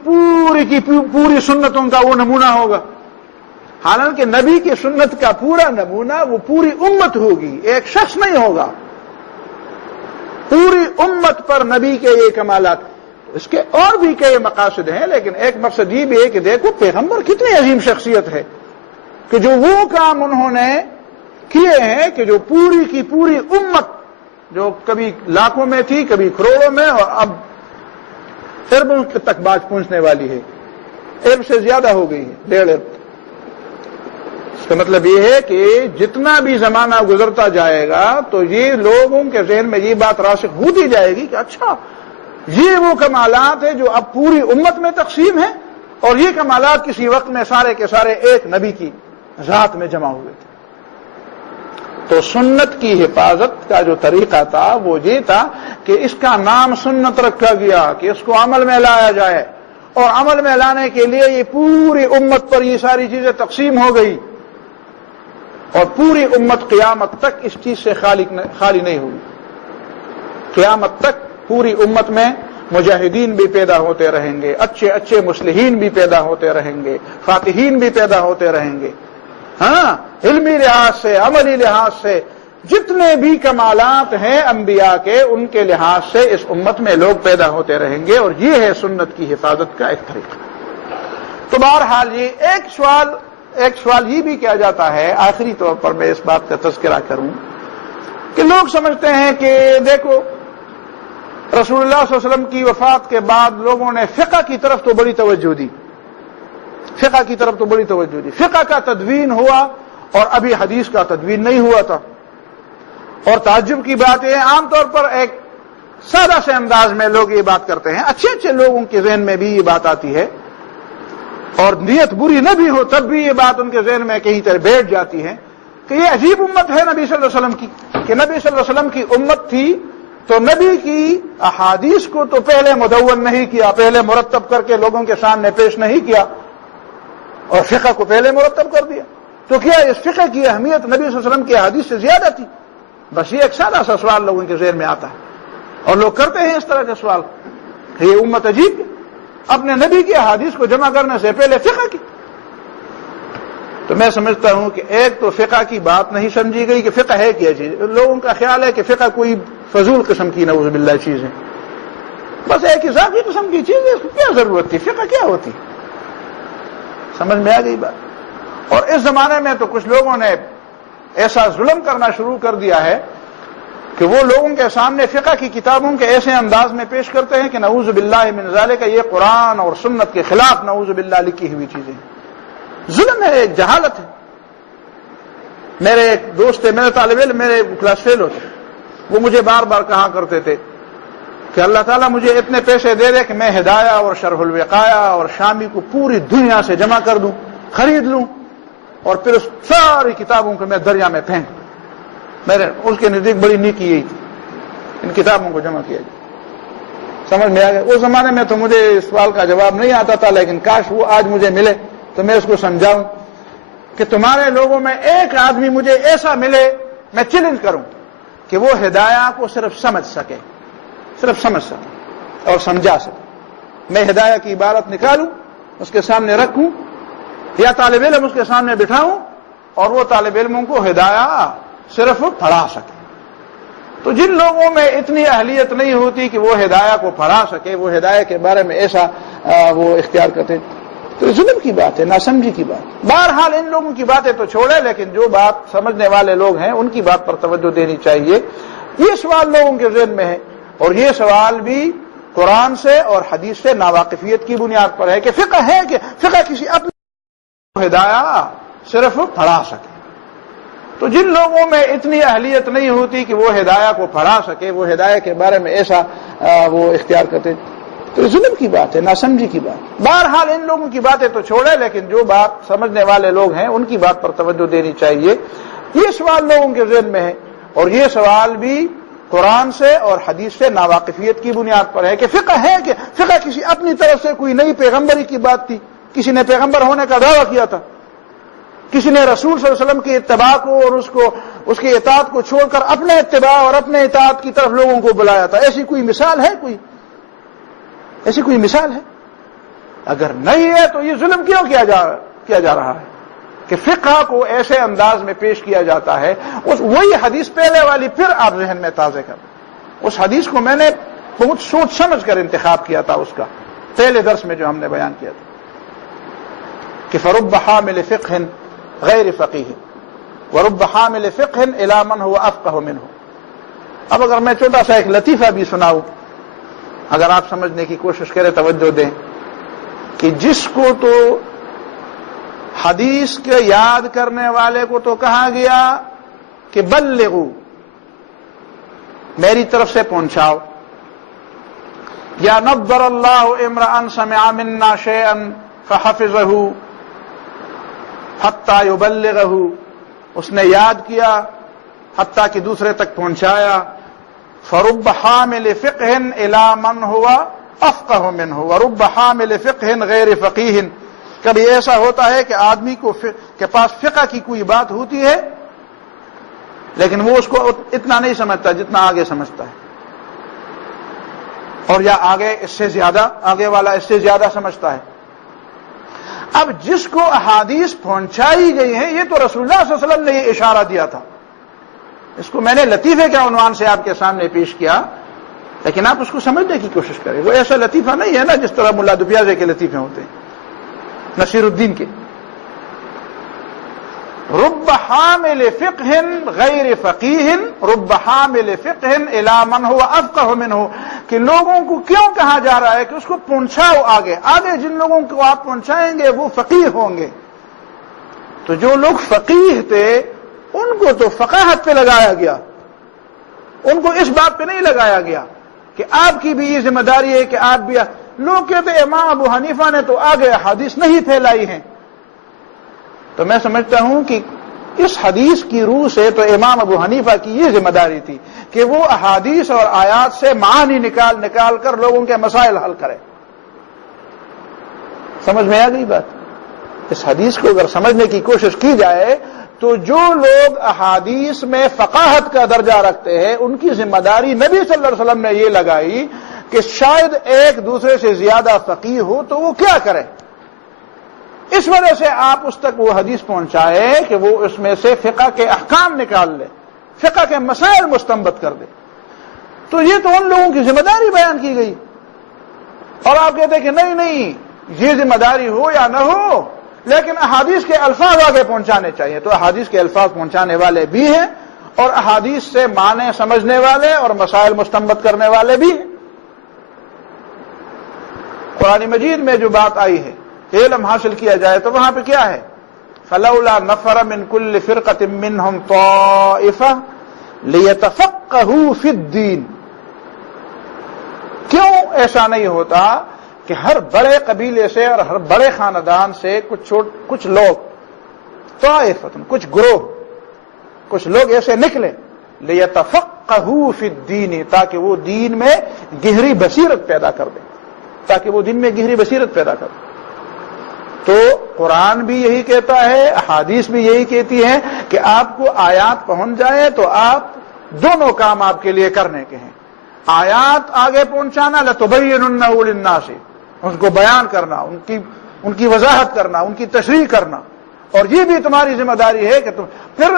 پوری سنتوں کا وہ نمونہ ہوگا۔ حالانکہ نبی کی سنت کا پورا نمونہ وہ پوری امت ہوگی، ایک شخص نہیں ہوگا، پوری امت پر نبی کے یہ کمالات۔ اس کے اور بھی کئی مقاصد ہیں لیکن ایک مقصد یہ بھی ہے کہ دیکھو پیغمبر کتنی عظیم شخصیت ہے کہ جو وہ کام انہوں نے کیے ہیں کہ جو پوری کی پوری امت جو کبھی لاکھوں میں تھی، کبھی کروڑوں میں، اور اب اربوں تک بات پہنچنے والی ہے، ارب سے زیادہ ہو گئی ہے، 1.5 ارب۔ اس کا مطلب یہ ہے کہ جتنا بھی زمانہ گزرتا جائے گا تو یہ لوگوں کے ذہن میں یہ بات راسخ ہوتی جائے گی کہ اچھا یہ وہ کمالات ہیں جو اب پوری امت میں تقسیم ہیں، اور یہ کمالات کسی وقت میں سارے کے سارے ایک نبی کی ذات میں جمع ہوئے تھے۔ تو سنت کی حفاظت کا جو طریقہ تھا وہ یہ تھا کہ اس کا نام سنت رکھا گیا کہ اس کو عمل میں لایا جائے، اور عمل میں لانے کے لیے یہ پوری امت پر یہ ساری چیزیں تقسیم ہو گئی، اور پوری امت قیامت تک اس چیز سے خالی نہیں ہوئی۔ قیامت تک پوری امت میں مجاہدین بھی پیدا ہوتے رہیں گے، اچھے اچھے مصلحین بھی پیدا ہوتے رہیں گے، فاتحین بھی پیدا ہوتے رہیں گے۔ ہاں، علمی لحاظ سے، عملی لحاظ سے جتنے بھی کمالات ہیں انبیاء کے، ان کے لحاظ سے اس امت میں لوگ پیدا ہوتے رہیں گے، اور یہ ہے سنت کی حفاظت کا ایک طریقہ۔ تو بہرحال یہ ایک سوال یہ بھی کیا جاتا ہے، آخری طور پر میں اس بات کا تذکرہ کروں کہ لوگ سمجھتے ہیں کہ دیکھو رسول اللہ صلی اللہ علیہ وسلم کی وفات کے بعد لوگوں نے فقہ کی طرف تو بڑی توجہ دی، فقہ کا تدوین ہوا، اور ابھی حدیث کا تدوین نہیں ہوا تھا۔ اور تعجب کی بات ہے، عام طور پر ایک سادہ سے انداز میں لوگ یہ بات کرتے ہیں، اچھے لوگوں کے ذہن میں بھی یہ بات آتی ہے، اور نیت بری نہ بھی ہو تب بھی یہ بات ان کے ذہن میں کہیں طرح بیٹھ جاتی ہے کہ یہ عجیب امت ہے نبی صلی اللہ علیہ وسلم کی، کہ نبی صلی اللہ علیہ وسلم کی امت تھی تو نبی کی احادیث کو تو پہلے مدون نہیں کیا، پہلے مرتب کر کے لوگوں کے سامنے پیش نہیں کیا، اور فقہ کو پہلے مرتب کر دیا، تو کیا اس فقہ کی اہمیت نبی صلی اللہ علیہ وسلم کی احادیث سے زیادہ تھی؟ بس یہ ایک سادہ سا سوال لوگوں کے ذہن میں آتا ہے، اور لوگ کرتے ہیں اس طرح کے سوال کہ یہ امت عجیب ہے، اپنے نبی کی احادیث کو جمع کرنے سے پہلے فقہ کی۔ تو میں سمجھتا ہوں کہ ایک تو فقہ کی بات نہیں سمجھی گئی کہ فقہ ہے کیا چیز، لوگوں کا خیال ہے کہ فقہ کوئی فضول قسم کی نعوذ باللہ چیز ہے، بس ایک اضافی قسم کی چیز ہے، اس کو کیا ضرورت تھی، فقہ کیا ہوتی؟ سمجھ میں آ گئی بات۔ اور اس زمانے میں تو کچھ لوگوں نے ایسا ظلم کرنا شروع کر دیا ہے کہ وہ لوگوں کے سامنے فقہ کی کتابوں کے ایسے انداز میں پیش کرتے ہیں کہ نعوذ باللہ من ذالک، یہ قرآن اور سنت کے خلاف نعوذ باللہ لکھی ہوئی چیزیں، ظلم ہے، ایک جہالت ہے۔ میرے ایک دوست تھے، میرے طالب علم، میرے کلاس فیلو تھے، وہ مجھے بار بار کہا کرتے تھے کہ اللہ تعالیٰ مجھے اتنے پیسے دے دے کہ میں ہدایہ اور شرح الوقایہ اور شامی کو پوری دنیا سے جمع کر دوں، خرید لوں، اور پھر اس ساری کتابوں کو میں دریا میں پھینک دوں۔ میرے اس کے نزدیک بڑی نیکی یہی تھی، ان کتابوں کو جمع کیا جائے۔ سمجھ میں آ گیا؟ اس زمانے میں تو مجھے اس سوال کا جواب نہیں آتا تھا، لیکن کاش وہ آج مجھے ملے تو میں اس کو سمجھاؤں کہ تمہارے لوگوں میں ایک آدمی مجھے ایسا ملے، میں چیلنج کروں کہ وہ ہدایہ کو صرف سمجھ سکے اور سمجھا سکے۔ میں ہدایہ کی عبارت نکالوں، اس کے سامنے رکھوں، یا طالب علم اس کے سامنے بٹھاؤں، اور وہ طالب علموں کو ہدایہ صرف پڑھا سکے۔ تو جن لوگوں میں اتنی اہلیت نہیں ہوتی کہ وہ ہدایہ کو پڑھا سکے، وہ ہدایہ کے بارے میں ایسا وہ اختیار کرتے، تو ظلم کی بات ہے، ناسمجھی کی بات۔ بہرحال ان لوگوں کی باتیں تو چھوڑے، لیکن جو بات سمجھنے والے لوگ ہیں ان کی بات پر توجہ دینی چاہیے۔ یہ سوال لوگوں کے ذہن میں ہے، اور یہ سوال بھی قرآن سے اور حدیث سے ناواقفیت کی بنیاد پر ہے کہ فقہ ہے کہ فقہ کسی اپنے ہدایہ صرف پڑھا سکے۔ تو جن لوگوں میں اتنی اہلیت نہیں ہوتی کہ وہ ہدایہ کو پڑھا سکے، وہ ہدایہ کے بارے میں ایسا وہ اختیار کرتے، تو ظلم کی بات ہے، ناسمجھی کی بات۔ بہرحال ان لوگوں کی باتیں تو چھوڑے، لیکن جو بات سمجھنے والے لوگ ہیں ان کی بات پر توجہ دینی چاہیے۔ یہ سوال لوگوں کے ذہن میں ہے، اور یہ سوال بھی قرآن سے اور حدیث سے ناواقفیت کی بنیاد پر ہے کہ فقہ ہے کہ فقہ کسی اپنی طرف سے کوئی نئی پیغمبری کی بات تھی، کسی نے پیغمبر ہونے کا دعویٰ کیا تھا، کسی نے رسول صلی اللہ علیہ وسلم کی اتباع کو اور اس کی اطاعت کو چھوڑ کر اپنے اتباع اور اپنے اطاعت کی طرف لوگوں کو بلایا تھا۔ ایسی کوئی مثال ہے؟ ایسی کوئی مثال ہے؟ اگر نہیں ہے تو یہ ظلم کیوں کیا جا رہا ہے کہ فقہ کو ایسے انداز میں پیش کیا جاتا ہے؟ وہی حدیث پہلے والی پھر آپ ذہن میں تازہ کر، اس حدیث کو میں نے بہت سوچ سمجھ کر انتخاب کیا تھا، اس کا پہلے درس میں جو ہم نے بیان کیا تھا کہ فرب حامل فقہ غیر فقیہ ورب حامل فقہ الی من هو افقہ منہ۔ اب اگر میں چھوٹا سا ایک لطیفہ بھی سناؤں، اگر آپ سمجھنے کی کوشش کریں، توجہ دیں کہ جس کو تو حدیث کے یاد کرنے والے کو تو کہا گیا کہ بلغو، میری طرف سے پہنچاؤ، یا نضر اللہ امرأ سمع منا شیئا فحفظہ حتی یبلغہ، اس نے یاد کیا حتیٰ کہ دوسرے تک پہنچایا. فرب حامل فقہ الی من هو افقہ منہ ورب حامل فقہ غیر فقیہ. کبھی ایسا ہوتا ہے کہ آدمی کے پاس فقہ کی کوئی بات ہوتی ہے لیکن وہ اس کو اتنا نہیں سمجھتا جتنا آگے سمجھتا ہے، اور یا آگے والا اس سے زیادہ سمجھتا ہے. اب جس کو احادیث پہنچائی گئی ہیں، یہ تو رسول اللہ صلی اللہ علیہ وسلم نے یہ اشارہ دیا تھا. اس کو میں نے لطیفے کے عنوان سے آپ کے سامنے پیش کیا، لیکن آپ اس کو سمجھنے کی کوشش کریں. وہ ایسا لطیفہ نہیں ہے نا جس طرح ملا دبیازے کے لطیفے ہوتے ہیں، نصیر الدین کے. رب حامل فقہ غیر فقیہ رب حامل فقہ الی من هو افقہ منہ، کہ لوگوں کو کیوں کہا جا رہا ہے کہ اس کو پہنچاؤ آگے جن لوگوں کو آپ پہنچائیں گے وہ فقیہ ہوں گے. تو جو لوگ فقیہ تھے ان کو تو فقاہت پہ لگایا گیا، ان کو اس بات پہ نہیں لگایا گیا کہ آپ کی بھی یہ ذمہ داری ہے کہ آپ بھی. لوگ کہتے امام ابو حنیفہ نے تو آگے حدیث نہیں پھیلائی ہیں. تو میں سمجھتا ہوں کہ اس حدیث کی روح سے تو امام ابو حنیفہ کی یہ ذمہ داری تھی کہ وہ احادیث اور آیات سے معانی نکال کر لوگوں کے مسائل حل کرے. سمجھ میں آ گئی بات؟ اس حدیث کو اگر سمجھنے کی کوشش کی جائے تو جو لوگ احادیث میں فقاہت کا درجہ رکھتے ہیں ان کی ذمہ داری نبی صلی اللہ علیہ وسلم نے یہ لگائی کہ شاید ایک دوسرے سے زیادہ فقیہ ہو تو وہ کیا کرے. اس وجہ سے آپ اس تک وہ حدیث پہنچائے کہ وہ اس میں سے فقہ کے احکام نکال لے، فقہ کے مسائل مستنبط کر دے. تو یہ تو ان لوگوں کی ذمہ داری بیان کی گئی، اور آپ کہتے ہیں کہ نہیں یہ ذمہ داری ہو یا نہ ہو لیکن احادیث کے الفاظ آگے پہنچانے چاہیے. تو احادیث کے الفاظ پہنچانے والے بھی ہیں اور احادیث سے معنی سمجھنے والے اور مسائل مستنبط کرنے والے بھی ہیں. قرآن مجید میں جو بات آئی ہے کہ علم حاصل کیا جائے تو وہاں پہ کیا ہے؟ فلولا نفر من كل فرقة منهم طائفة ليتفقهوا في الدين. کیوں ایسا نہیں ہوتا کہ ہر بڑے قبیلے سے اور ہر بڑے خاندان سے کچھ لوگ طائفة، کچھ گروہ، کچھ لوگ ایسے نکلے ليتفقهوا في الدين، تاکہ وہ دین میں گہری بصیرت پیدا کر دیں، تو قرآن بھی یہی کہتا ہے، احادیث بھی یہی کہتی ہیں کہ آپ کو آیات پہنچ جائے تو آپ دونوں کام آپ کے لیے کرنے کے ہیں. آیات آگے پہنچانا، لَتُبَيِّنُنَّهُ لِلنَّاسِ، ان کو بیان کرنا، ان کی وضاحت کرنا، ان کی تشریح کرنا. اور یہ بھی تمہاری ذمہ داری ہے کہ تم پھر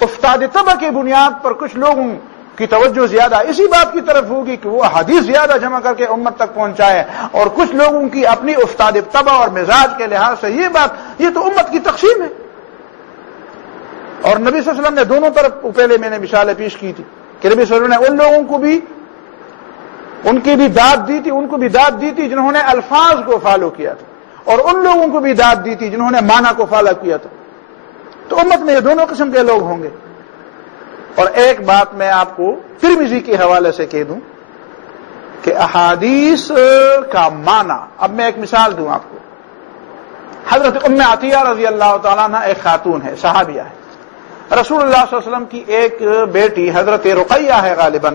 افتاد طبع کی بنیاد پر کچھ لوگوں کی توجہ زیادہ اسی بات کی طرف ہوگی کہ وہ حدیث زیادہ جمع کر کے امت تک پہنچائے، اور کچھ لوگوں کی اپنی افتاد طبع اور مزاج کے لحاظ سے یہ تو امت کی تقسیم ہے. اور نبی صلی اللہ علیہ وسلم نے دونوں طرف، پہلے میں نے مثالیں پیش کی تھی کہ نبی صلی اللہ علیہ وسلم نے ان لوگوں کو بھی ان کی بھی داد دی تھی جنہوں نے الفاظ کو فالو کیا تھا، اور ان لوگوں کو بھی داد دی تھی جنہوں نے معنی کو فالو کیا تھا. تو امت میں یہ دونوں قسم کے لوگ ہوں گے. اور ایک بات میں آپ کو ترمذی کے حوالے سے کہہ دوں کہ احادیث کا معنی، اب میں ایک مثال دوں آپ کو. حضرت ام عطیہ رضی اللہ تعالیٰ عنہ ایک خاتون ہے، صحابیہ ہے. رسول اللہ صلی اللہ علیہ وسلم کی ایک بیٹی حضرت رقیہ ہے غالباً.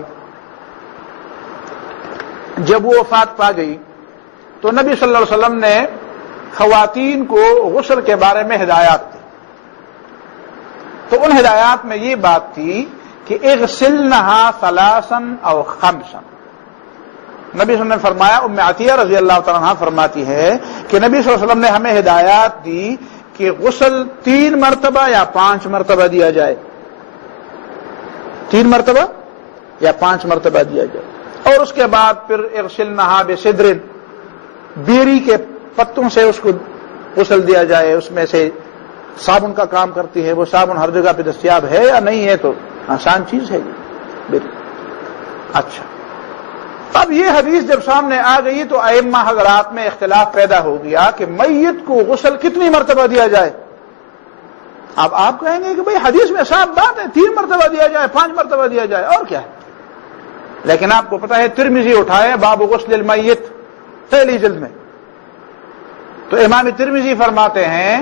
جب وہ وفات پا گئی تو نبی صلی اللہ علیہ وسلم نے خواتین کو غسل کے بارے میں ہدایات دی. تو ان ہدایات میں یہ بات تھی کہ اغسلنها ثلاثا او خمسا. نبی صلی اللہ علیہ وسلم نے فرمایا، ام عطیہ رضی اللہ تعالیٰ عنہ فرماتی ہے کہ نبی صلی اللہ علیہ وسلم نے ہمیں ہدایات دی کہ غسل 3 مرتبہ یا 5 مرتبہ دیا جائے، 3 مرتبہ یا 5 مرتبہ دیا جائے. اور اس کے بعد پھر اغسلنها بسدر، بیری کے پتوں سے اس کو غسل دیا جائے. اس میں سے صابن کا کام کرتی ہے، وہ صابن ہر جگہ پہ دستیاب ہے یا نہیں ہے تو آسان چیز ہے یہ. اچھا، اب یہ حدیث جب سامنے آ گئی تو ائمہ حضرات میں اختلاف پیدا ہو گیا کہ میت کو غسل کتنی مرتبہ دیا جائے. اب آپ کہیں گے کہ بھئی حدیث میں صاف بات ہے 3 مرتبہ دیا جائے 5 مرتبہ دیا جائے اور کیا ہے، لیکن آپ کو پتا ہے ترمذی اٹھائے باب غسل المیت پہلی جلد میں، تو امام ترمذی فرماتے ہیں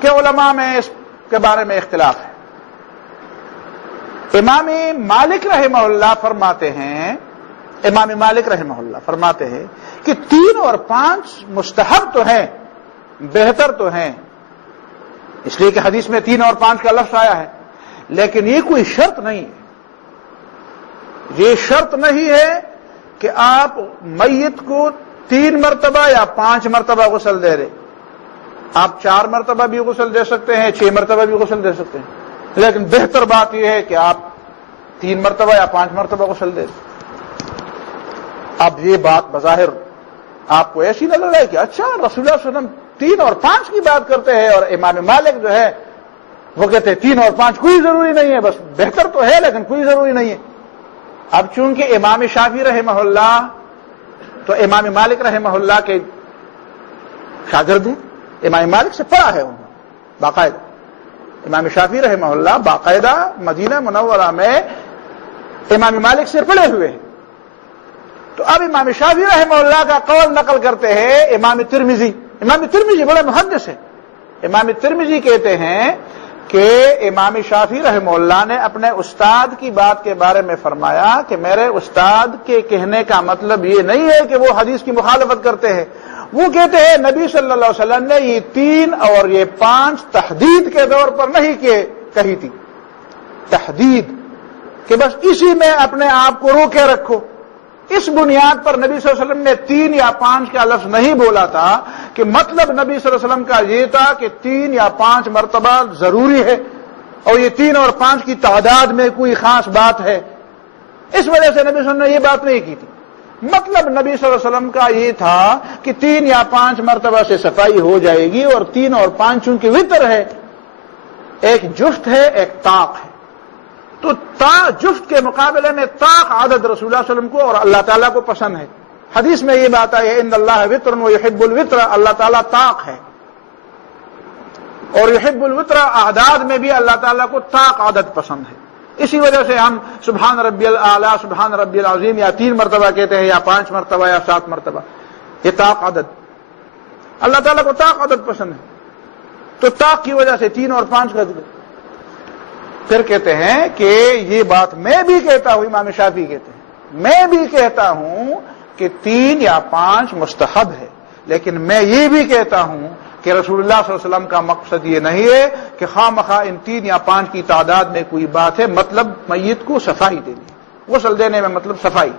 کہ علماء میں اس کے بارے میں اختلاف ہے۔ امام مالک رحمہ اللہ فرماتے ہیں کہ 3 اور 5 مستحب تو ہیں، بہتر تو ہیں، اس لیے کہ حدیث میں 3 اور 5 کا لفظ آیا ہے، لیکن یہ کوئی شرط نہیں ہے، یہ شرط نہیں ہے کہ آپ میت کو 3 مرتبہ یا 5 مرتبہ غسل دے رہے، آپ 4 مرتبہ بھی غسل دے سکتے ہیں، 6 مرتبہ بھی غسل دے سکتے ہیں، لیکن بہتر بات یہ ہے کہ آپ 3 مرتبہ یا 5 مرتبہ غسل دیں۔ اب یہ بات بظاہر آپ کو ایسی نظر ہے کہ اچھا رسول اللہ صلی اللہ علیہ وسلم 3 اور 5 کی بات کرتے ہیں، اور امام مالک جو ہے وہ کہتے ہیں 3 اور 5 کوئی ضروری نہیں ہے، بس بہتر تو ہے لیکن کوئی ضروری نہیں ہے۔ اب چونکہ امام شافعی رحمہ اللہ تو امام مالک رحمہ اللہ کے شاگرد ہیں، امام مالک سے پڑھا ہے انہوں نے باقاعدہ، امام شافعی رحمہ اللہ باقاعدہ مدینہ منورہ میں امام مالک سے پڑھے ہوئے ہیں، تو اب امام شافعی رحمہ اللہ کا قول نقل کرتے ہیں امام ترمذی بڑے محدث ہیں، امام ترمذی کہتے ہیں کہ امام شافعی رحمہ اللہ نے اپنے استاد کی بات کے بارے میں فرمایا کہ میرے استاد کے کہنے کا مطلب یہ نہیں ہے کہ وہ حدیث کی مخالفت کرتے ہیں، وہ کہتے ہیں نبی صلی اللہ علیہ وسلم نے یہ 3 اور یہ 5 تحدید کے دور پر نہیں کہی تھی، تحدید کہ بس اسی میں اپنے آپ کو روکے رکھو، اس بنیاد پر نبی صلی اللہ علیہ وسلم نے 3 یا 5 کا لفظ نہیں بولا تھا کہ مطلب نبی صلی اللہ علیہ وسلم کا یہ تھا کہ 3 یا 5 مرتبہ ضروری ہے، اور یہ 3 اور 5 کی تعداد میں کوئی خاص بات ہے، اس وجہ سے نبی صلی اللہ علیہ وسلم نے یہ بات نہیں کی تھی۔ مطلب نبی صلی اللہ علیہ وسلم کا یہ تھا کہ 3 یا 5 مرتبہ سے صفائی ہو جائے گی، اور 3 اور 5 چونکہ وتر ہے، ایک جفت ہے ایک طاق ہے، تو جفت کے مقابلے میں طاق عدد رسول اللہ صلی اللہ علیہ وسلم کو اور اللہ تعالیٰ کو پسند ہے۔ حدیث میں یہ بات آئی ہے ان اللہ وطر ویحب الوطر، اللہ تعالیٰ طاق ہے، اور یحب الوطر اعداد میں بھی اللہ تعالیٰ کو طاق عدد پسند ہے، اسی وجہ سے ہم سبحان ربی الاعلیٰ سبحان ربی العظیم یا 3 مرتبہ کہتے ہیں یا 5 مرتبہ یا 7 مرتبہ، یہ طاق عدد، اللہ تعالیٰ کو طاق عدد پسند ہے، تو طاق کی وجہ سے 3 اور 5 کا ذکر۔ پھر کہتے ہیں کہ یہ بات میں بھی کہتا ہوں، امام شافعی کہتے ہیں میں بھی کہتا ہوں کہ 3 یا 5 مستحب ہے، لیکن میں یہ بھی کہتا ہوں کہ رسول اللہ صلی اللہ علیہ وسلم کا مقصد یہ نہیں ہے کہ خواہ مخواہ ان 3 یا 5 کی تعداد میں کوئی بات ہے، مطلب میت کو صفائی دینی، غسل دینے میں مطلب صفائی۔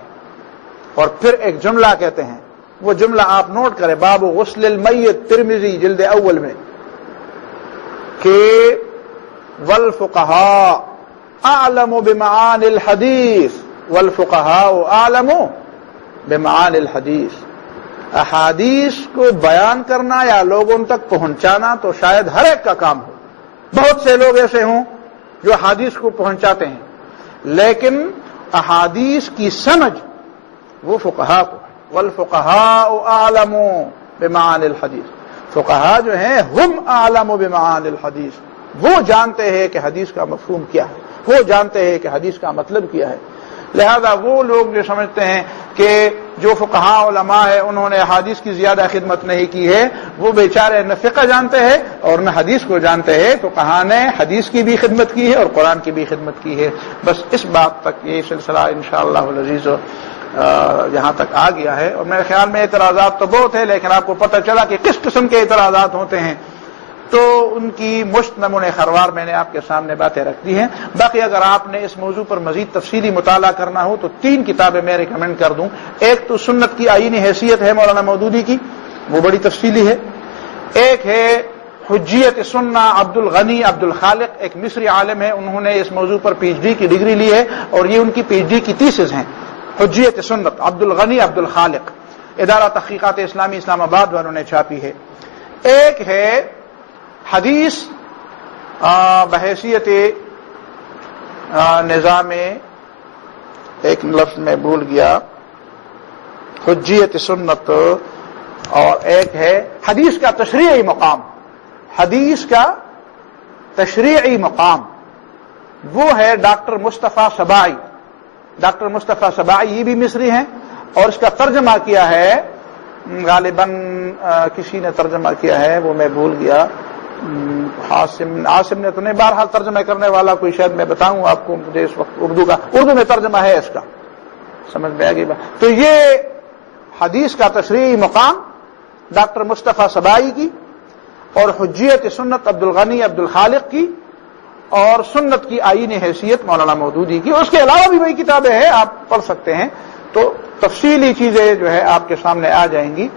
اور پھر ایک جملہ کہتے ہیں، وہ جملہ آپ نوٹ کریں، باب غسل المیت ترمذی جلد اول میں، کہ والفقہاء اعلم بمعانی الحدیث، والفقہاء اعلم بمعانی الحدیث، احادیث کو بیان کرنا یا لوگوں تک پہنچانا تو شاید ہر ایک کا کام ہو، بہت سے لوگ ایسے ہوں جو احادیث کو پہنچاتے ہیں، لیکن احادیث کی سمجھ وہ فقہاء کو، والفقہاء اعلم بمعانی الحدیث، فقہاء جو ہیں ہم اعلم بمعانی الحدیث، وہ جانتے ہیں کہ حدیث کا مفہوم کیا ہے، وہ جانتے ہیں کہ حدیث کا مطلب کیا ہے، لہذا وہ لوگ جو سمجھتے ہیں کہ جو فقہاء علماء ہے انہوں نے حدیث کی زیادہ خدمت نہیں کی ہے، وہ بیچارے نہ فقہ جانتے ہیں اور نہ حدیث کو جانتے ہیں، فقہاء نے حدیث کی بھی خدمت کی ہے اور قرآن کی بھی خدمت کی ہے۔ بس اس بات تک یہ سلسلہ انشاءاللہ العزیز یہاں تک آ گیا ہے، اور میرے خیال میں اعتراضات تو بہت ہے، لیکن آپ کو پتہ چلا کہ کس قسم کے اعتراضات ہوتے ہیں، تو ان کی مشت نمونے خروار میں نے آپ کے سامنے باتیں رکھ دی ہیں۔ باقی اگر آپ نے اس موضوع پر مزید تفصیلی مطالعہ کرنا ہو تو 3 کتابیں میں ریکمینڈ کر دوں، ایک تو سنت کی آئینی حیثیت ہے مولانا مودودی کی، وہ بڑی تفصیلی ہے، ایک ہے حجیت سنہ عبد الغنی عبد الخالق، ایک مصری عالم ہے، انہوں نے اس موضوع پر پی ایچ ڈی کی ڈگری لی ہے اور یہ ان کی پی ایچ ڈی کی تھیسز ہیں، حجیت سنت عبد الغنی عبد الخالق، ادارہ تحقیقات اسلامی اسلام آباد والوں نے چھاپی ہے۔ ایک ہے حدیث بحیثیت نظام، ایک لفظ میں بھول گیا، حجیت سنت، اور ایک ہے حدیث کا تشریعی مقام، حدیث کا تشریعی مقام، وہ ہے ڈاکٹر مصطفیٰ سبائی۔ ڈاکٹر مصطفیٰ سبائی یہ بھی مصری ہیں، اور اس کا ترجمہ کیا ہے غالباً کسی نے ترجمہ کیا ہے، وہ میں بھول گیا، عاصم نے تو نہیں، بہرحال ترجمہ کرنے والا کوئی شاید میں بتاؤں آپ کو، مجھے اس وقت اردو میں ترجمہ ہے اس کا، سمجھ میں آ گئی بات۔ تو یہ حدیث کا تشریعی مقام ڈاکٹر مصطفیٰ سبائی کی، اور حجیت سنت عبدالغنی عبدالخالق کی، اور سنت کی آئینی حیثیت مولانا مودودی کی۔ اس کے علاوہ بھی وہی کتابیں ہیں، آپ پڑھ سکتے ہیں، تو تفصیلی چیزیں جو ہے آپ کے سامنے آ جائیں گی۔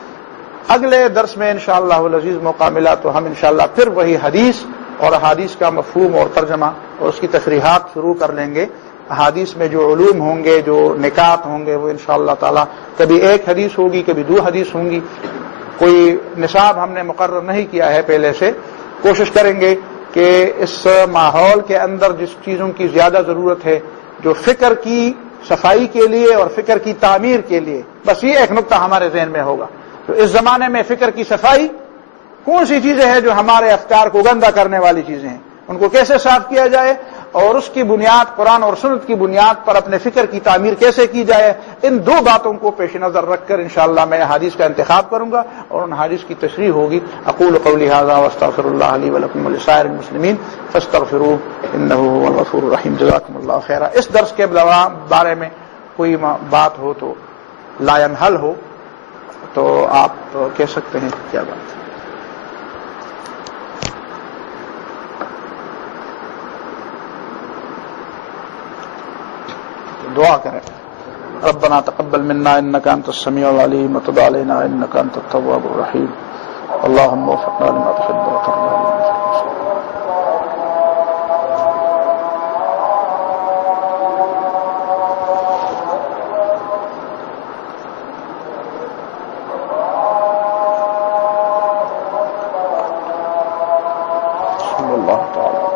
اگلے درس میں انشاءاللہ العزیز موقع ملا تو ہم انشاءاللہ پھر وہی حدیث اور احادیث کا مفہوم اور ترجمہ اور اس کی تشریحات شروع کر لیں گے۔ احادیث میں جو علوم ہوں گے، جو نکات ہوں گے، وہ انشاءاللہ تعالی کبھی ایک حدیث ہوگی، کبھی دو حدیث ہوں گی۔ کوئی نصاب ہم نے مقرر نہیں کیا ہے پہلے سے، کوشش کریں گے کہ اس ماحول کے اندر جس چیزوں کی زیادہ ضرورت ہے، جو فکر کی صفائی کے لیے اور فکر کی تعمیر کے لیے، بس یہ ایک نقطہ ہمارے ذہن میں ہوگا۔ تو اس زمانے میں فکر کی صفائی کون سی چیزیں ہیں جو ہمارے افکار کو گندا کرنے والی چیزیں ہیں، ان کو کیسے صاف کیا جائے، اور اس کی بنیاد قرآن اور سنت کی بنیاد پر اپنے فکر کی تعمیر کیسے کی جائے، ان دو باتوں کو پیش نظر رکھ کر انشاءاللہ میں حدیث کا انتخاب کروں گا اور ان حدیث کی تشریح ہوگی۔ اقول قولی ھذا واستغفر اللہ لی ولکم ولسائر المسلمین فاستغفروہ انہ ھو الغفور الرحیم۔ جزاکم اللہ خیرا۔ اس درس کے بارے میں کوئی بات ہو تو لا ينحل ہو تو آپ کہہ سکتے ہیں کیا بات ہے؟ دعا کریں۔ ربنا تقبل منا انك انت السميع العليم وتب علينا انك انت التواب الرحيم اللهم وفقنا لما تحب وترضى۔ صلی اللہ تعالی